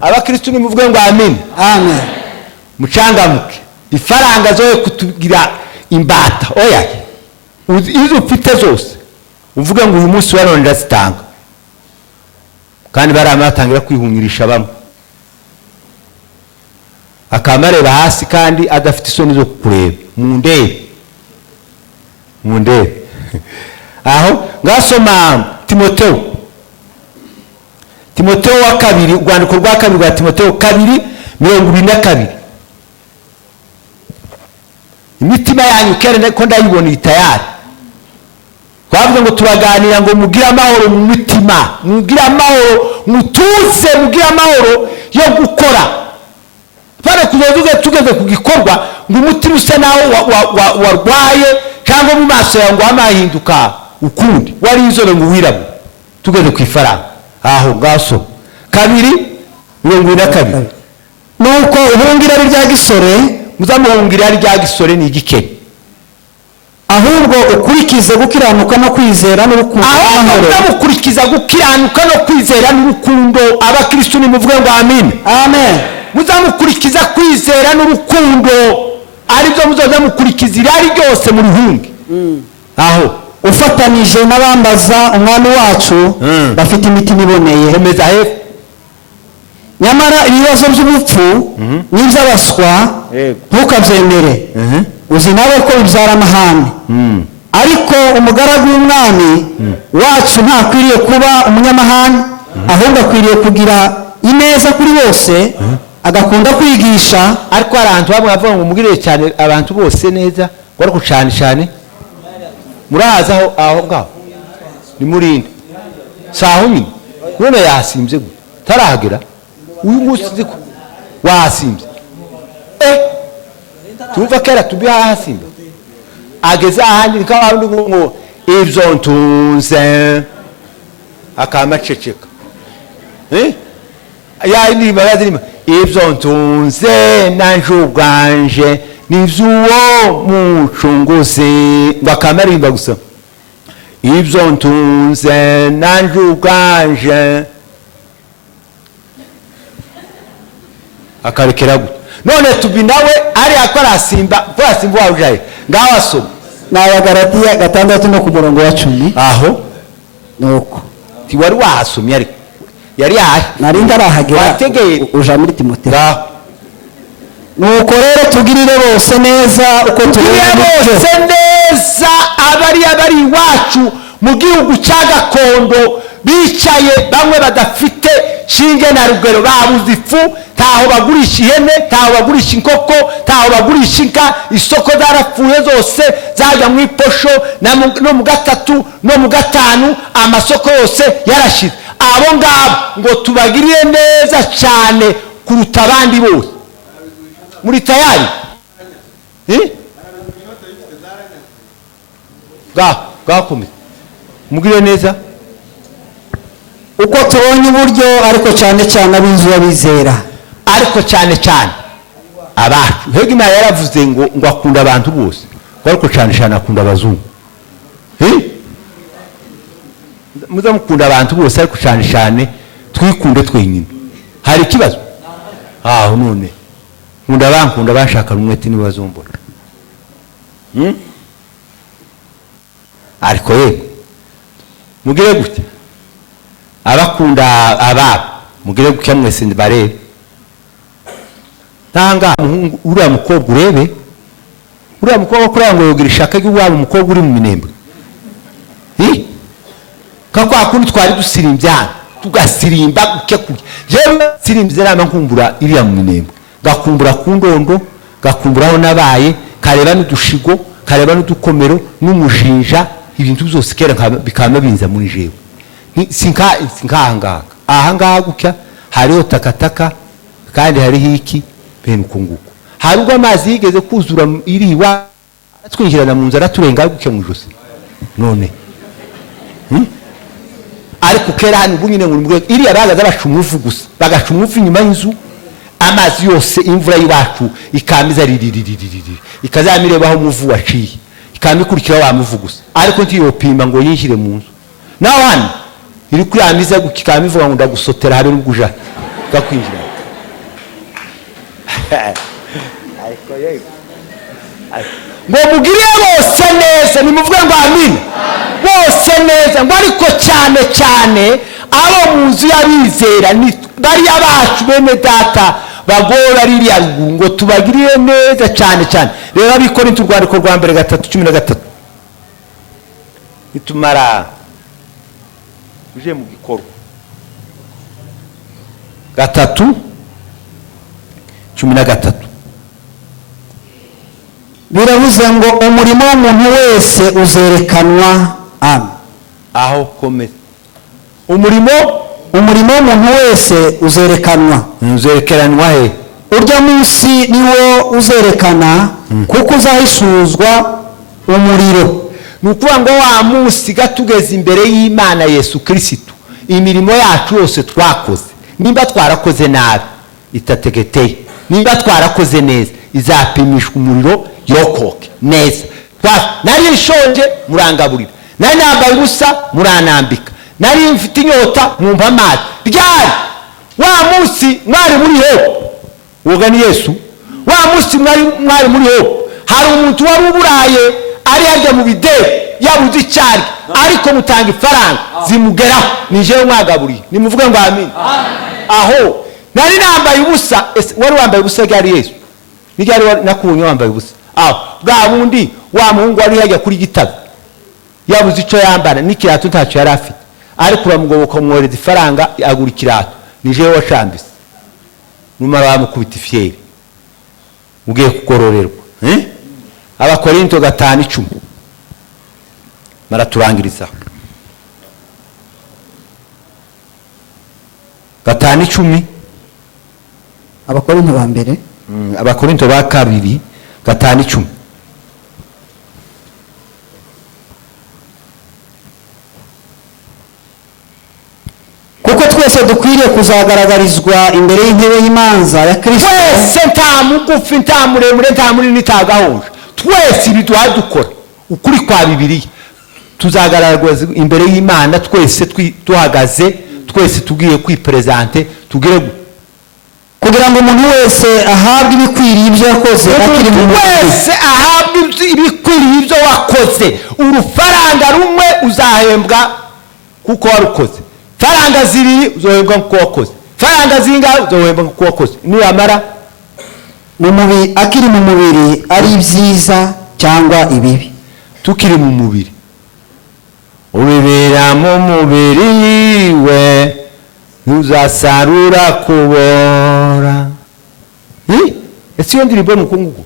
abakristo nimuvuge ngo amen. Amen. mucangamuke ifaranga zoye kutugira imbata oya izo ufite zose uvuge ngo uyu munsi wa none ndazitanga kandi baramatangira kwihungirisha bamwe akamareba hasi kandi adafite isoni zo kukureba mundebe aho ngasoma Timoteyo wa kabiri urwandiko rwa kabiri rwa Timoteyo 2:22 imitima yanyu kera ko ndayibona itayari twavuze ngo turaganira ngo mugire amahoro mu mitima mugire amahoro mutuze mugire amahoro yo gukora pare kuzozuge tugeze ku gikorwa ngo umutima usa nawo warwaye cyangwa mu maso yawe ngo amahinduka ukundi wari inzobe ngo wirabure tugeze ku ifaranga aho ngaso 2:22 nuko uhungira ari rya gisore muzamuhungira ari rya gisore ni igikene ahubwo ukurikize gukiranuka no kwizera n'urukundo. ahubwo mukurikiza gukiranuka no kwizera n'urukundo. abakristo nimuvuge ngo amen. Amen. muzamukurikiza kwizera n'urukundo aribyo muzoza mukurikiza irari ryose mu ruhungi. aho ufatanije n'abambaza umwami wacu bafite imitima iboneye. komeza hepfo. nyamara ibibazo by'ubupfu n'iby'abaswa ntukabyemere uzi nawe ko bibyara amahane. ariko umugaragu w'umwami wacu ntakwiriye kuba umunyamahane ahubwo akwiriye kugira ineza kuri bose agakunda kwigisha. ariko abantu bamwe bavuga ngo mugirire cyane abantu bose neza ngo ariko cyane muraza aho ngaho ni murinde saho nyine none yasimbye gute tarahagera uyu munsi ziko wasimbye tuva kera tubi hasimba ageze ahandi kandi ngo ibyo ntunze akamaceceka ya indirimbo yazirimo ibyo ntunze nanje ubwanje n'iby'uwo mucunguzi ngo akamarimba gusa ibyo ntunze nanje ubwanje akarekera gute none tubi nawe ari akarasimba wabujaye ngaho asoma n'Abagalatiya 6:10 aho nuko tiwari wahasomye ariko yari yaje nari ndarahagera wategeye uja muri Timoteyo. ngaho nuko rero tugirire bose neza uko tugirire bose neza abari iwacu mu gihugu cya gakondo bicaye bamwe badafite shinge na rugero babuze ifu ntaho bagurisha ihene ntaho bagurisha inkoko ntaho bagurisha inka isoko zarapfuye zose zajya mu iposho no mu gatatu no mu gatanu amasoko yose yarashize. abo ngabo ngo tubagirire neza cyane kuruta abandi bose. muri tayari gakomeye mugire neza uko tubonye uburyo ariko cyane cyane ab'inzu y'abizera ariko cyane abacu. Hegima yaravuze ngo akunda abantu bose ariko cyane akunda abazungu. muza mukunda abantu bose ariko cyane twikunde twenyine. hari ikibazo aho none nkunda bashaka umwete ni bazombora ariko mugire gute abakunda ababo mugire gutya mwese barebe tanga uriya mukobwa urebe uriya mukobwa kuranga yogira ishaka ry'uwabo umukobwa uri mu minembwe kwa kundi twari dusirimbya tugasirimba guke kurya jewe sirimbize nama nkumbura iriya mu minembwe gakumbura ku ndondo gakumburaho nabaye kareba n'udushigo kareba n'udukomero n'umujinja ibintu byose kera bikama binza muri jewe sinkahangaka ahangaha gutya hariho takataka kandi hariho iki bene uko nguko hari ubwo amazi yigeze kuzura iriwa twinjirana mu nzara turenga gutya mu ijosi none ariko kera hano ubu nyine ngo iriya bagaza bacumufu gusa bagacumufu inyuma y'inzu amazi yose imvura y'iwacu ikamiza riririririri ikazamirebaho umuvu waciye ikamikurikira wa muvu gusa ariko ntiyopima ngo yinjire mu nzu naho hano iri kuri amiza gukikamivuga ngo ndagusotera habe n'uguja gakwinjira ariko yego ngo mugire bose neza nimuvuge ngo amina bose neza ngo ariko cyane cyane abo mu nzu y'abizera bari abacu bene data bagora ririya ruguru ngo tubagirire neza cyane cyane rero abikora urwandiko rwa mbere 3:13 nitumara uje mu gikorwa 3:13 biravuze ngo umurimo w'umuntu wese uzerekanwa aho komeza umurimo w'umuntu wese uzerekanwa he urya munsi niwo uzerekana kuko uzahishuzwa umuriro nukuvuga ngo wa munsi gatugeze imbere y'Imana Yesu Kristo imirimo yacu yose twakoze nimba twarakoze nabi itategeteye nimba twarakoze neza izapimishwa umuriro yokoke neza nari nshonje murangaburira nari nambaye ubusa muranambika nari mfite inyota mwumva amazi ryari wa munsi mwari muri ho woga ni Yesu wa munsi mwari muri ho hari umuntu wari uburaye ari yajya mu bideri yabuze icyari ariko mutanga ifaranga zimugeraho nije mwagaburiye nimuvuge ngo amen aho nari nambaye ubusa wari wambaye ubusa ryari Yesu nijari nakubonye wambaye ubusa aho bwa bundi wa muhungu wari yajya kuri gitabo yabuze ico yambara n'ikirato ntacyo yari afite ariko uramugoboka mworeza ifaranga agura ikirato nije washambise numara bamukubita ifyeri ugiye kugororerwa Abakorinto 5:10 maraturangiriza 5:10 Abakorinto ba mbere Abakorinto ba kabiri 5:10 kuko twese dukwiriye kuzagaragarizwa imbere y'intebe y'imanza ya Kristo twese nta mugufi nta muremure nta munini nta twese ibi dukora ukuri kwa Bibiliya tuzagaragarizwa imbere y'Imana twese tuhagaze twese tugiye kwipresente tugire kugira ngo umuntu wese ahabwe ibikwiriye ibyo yakoze akiri mu wese ahabwe ibikwiriye ibyo wakoze urufaranga rumwe uzahembwa kuko warukoze faranga ziri uzohembwa kuko wakoze faranga zinga uzohembwa kuko wakoze niyamara akiri mu mubiri ari byiza cyangwa ibibi tukiri mu mubiri ubibera mu mubiri we ntuzasarura kubora ese iyo ndirimbo nuko nguko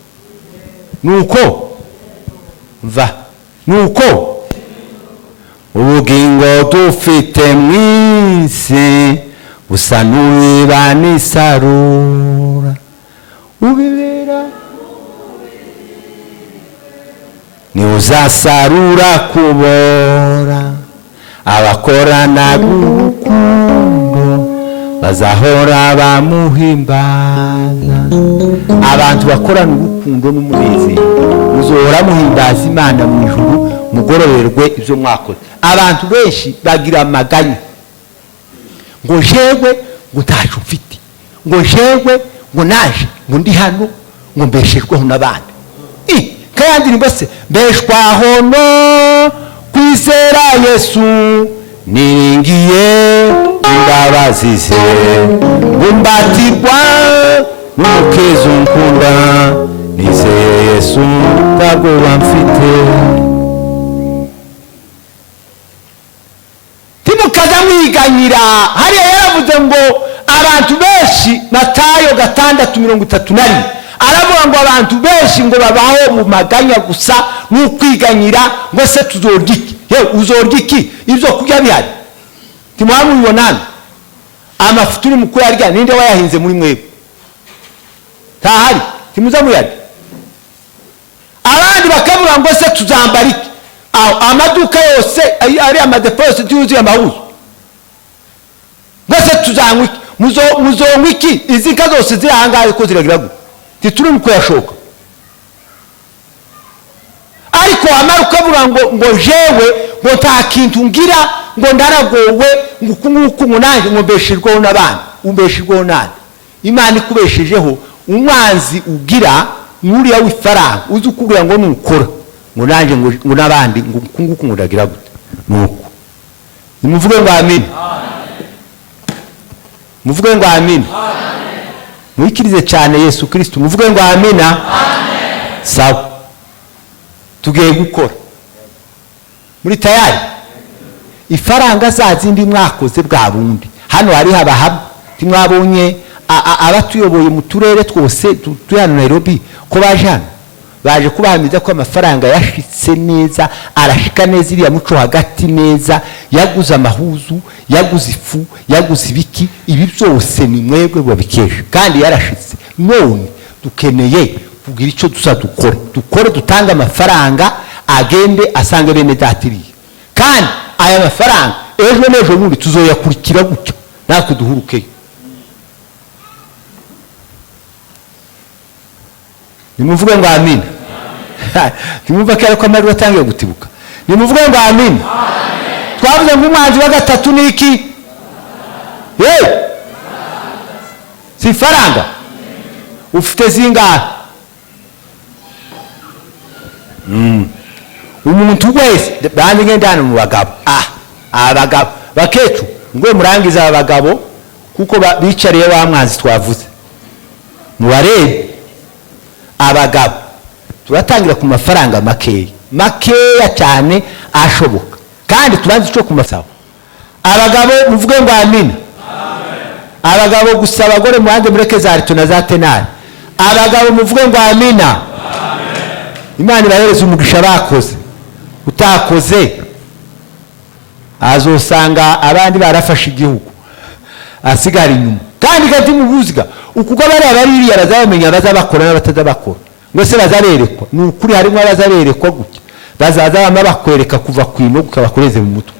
nuko va nuko ubugingo dufite mwisi busa n'uwiba n'isarura ubibera ntuzasarura kubora abakorana urukundo bazahora bamuhimbaza abantu bakorana urukundo n'umunezero muzohora muhimbaza Imana mu ijuru mugororerwe ibyo mwakoze abantu benshi bagira amaganya ngo jewe ngo ntacu mfite ngo jewe ngo naje ngo ndi hano ngo mbeshejweho n'abandi kandi nimbese mbeshwaho no kwizera Yesu niringiye imbabazi ze gumbatirwa n'umukezo nkunda nizeye Yesu ntabwo bamfite ukwiganyira hariya yaravuze ngo abantu benshi, Matayo 6:31 aravuga ngo abantu benshi ngo babaho mu maganya gusa n'ukwiganyira, ngo se tuzorya iki? Yewe uzorya iki ibyo kurya bihari? Timwamubibonana amafutu uri mukuru yarya, ninde wayahinze muri mwebwe? Ntahari, timuza muyarya. Abandi bakavuga ngo se tuzambara iki? Amaduka yose ari amadepo yose tuzuye amahuzo, ngo se tuzanywa iki? Muzonywa iki? Izi nka zose ziri ahangahe ko ziragira gute? Tituri mu kuyashoka. Ariko amara ukavuga ngo jewe ngo nta kintu ngira, ngo ndaragowe, ngo nanjye ngo mbeshejweho n'abandi. Umbeshejweho nande? Imana ikubeshejeho. Umwanzi ugira n'uriya w'ifaranga uzi ukubwira ngo nukora ngo nanjye ngo n'abandi ngo ndagira gute? Nuko nimuvuge ngo amen. Muvuge ngo amen. Mwikirize cyane Yesu Kristo, muvuge ngo amina. Sawa, tugiye gukora. Muri tayari? Ifaranga za zindi mwakoze bwa bundi hano hari habahaba, timwabonye abatuyoboye mu turere twose tuyana Nairobi ko baje kubahamiza ko amafaranga yashitse neza, arashika neza iriya muco hagati neza, yaguze amahuzu, yaguze ifu, yaguze ibiki, ibi byose ni mwebwe babikesha kandi yarashitse. None dukeneye kugira icyo dukore dutanga amafaranga agende asange bene datiriye, kandi aya mafaranga ejo n'ejo bundi tuzoyakurikira gutyo natwe duhurukeyo. Nimuvuge ngo amina. Timumva kera ko amajwi atangiye gutibuka. Nimuvuge ngo amina. Twavuze ngo umwanzi wa gatatu ni iki? Si faranga. Ufite zingahe? Umuntu wese bandi ngendana mu bagabo. Abagabo bakecu ngo murangiza abagabo kuko bicariye wa mwanzi twavuze. Mubarebe abagabo turatangira ku mafaranga makeya cyane ashoboka, kandi tubanze cyo kumasawa. Abagabo muvuge ngo amina. Abagabo gusa, abagore muhanze mureke za rito na za tenari. Abagabo muvuge ngo amina. Imana ibahereza umugisha bakoze. Utakoze azosanga abandi barafashe igihugu asigara inyuma. Kandi gati mubuziga ukuko baririya bazabamenya bazabakora n'abatazabakora, ngo se bazaberekwa. Ni ukuri harimo abazaberekwa gutya, bazaza bama bakwereka kuva kwino ukabakoreze mu mutwe,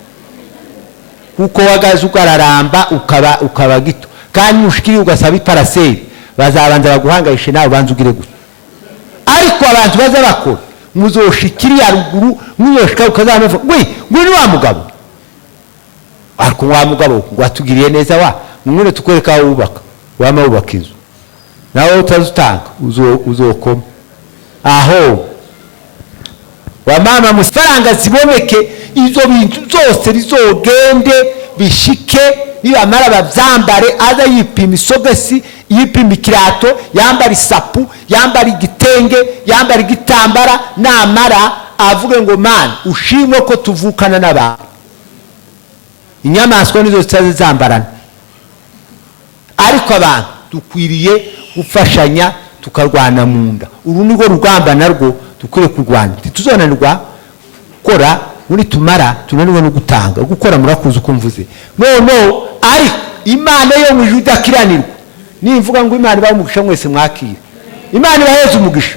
kuko wagaze ugararamba ukaba gito. Kandi mushikiri ugasaba iparaseri, bazabanza baguhangayishe nawe banza ugire gutya. Ariko abantu bazabakora muzoshikiri ya ruguru, mwiyoshika ukazamavuga ngo ni wa mugabo. Ariko wa mugabo ngo atugiriye neza wa mwene tukwereka aho ubaka, wama ubaka inzu nawe utazutanga uzokoma aho. Wamama musfaranga ziboneke, izo bintu zose rizogende bishike, nibamara bavyambare, aza yipima isogesi, yipima ikirato, yambara isapu, yambara igitenge, yambara igitambara, namara avuge ngo man ushimwe ko tuvukana n'abantu. Inyamaswa nizo zitazambarana. Ariko abantu dukwiriye gufashanya tukarwana mu nda. Uru nirwo rugamba narwo dukwiriye kurwana. Tuzonanirwa gukora muri tumara tunanirwa no gutanga. Gukora murakuza uko mvuze. No ariko Imana yo mu ijuru idakiranirwa. Nimvuga ngo Imana ibahe umugisha mwese mwakira. Imana ibaheze umugisha.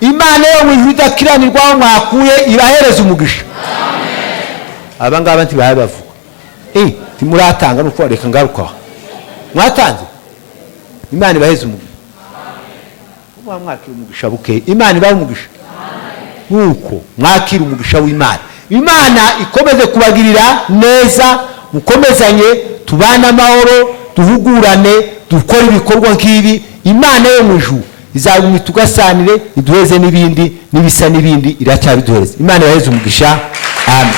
Imana yo mu ijuru idakiranirwa aho mwakuye ibahereza umugisha. Abangaba ntibaye bavuga. Timuratanga nuko reka ngaruka. Mwatanze. Imana ibaheze umugisha. Uba mwakira umugisha buke. Imana ibahe umugisha. Nuko mwakira umugisha w'Imana. Imana ikomeze kubagirira neza, mukomezanye, tubana amahoro, duhugurane, dukora ibikorwa nk'ibi. Imana yo mu ijuru izagumya tugasanire, iduheze n'ibindi n'ibisa n'ibindi iracyabiduhereza. Imana ibaheze umugisha. Amen.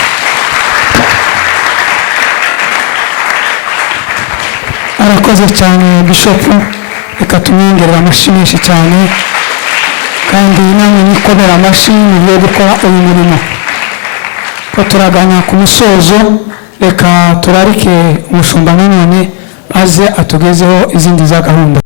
Arakoze cyane Bishop, reka tumwongerera amashyi menshi cyane, kandi namwe nikomera amashyi mugiye gukora uyu murimo. Ko turagana ku musozo, reka turarike umushumba nanone maze atugezeho izindi za gahunda.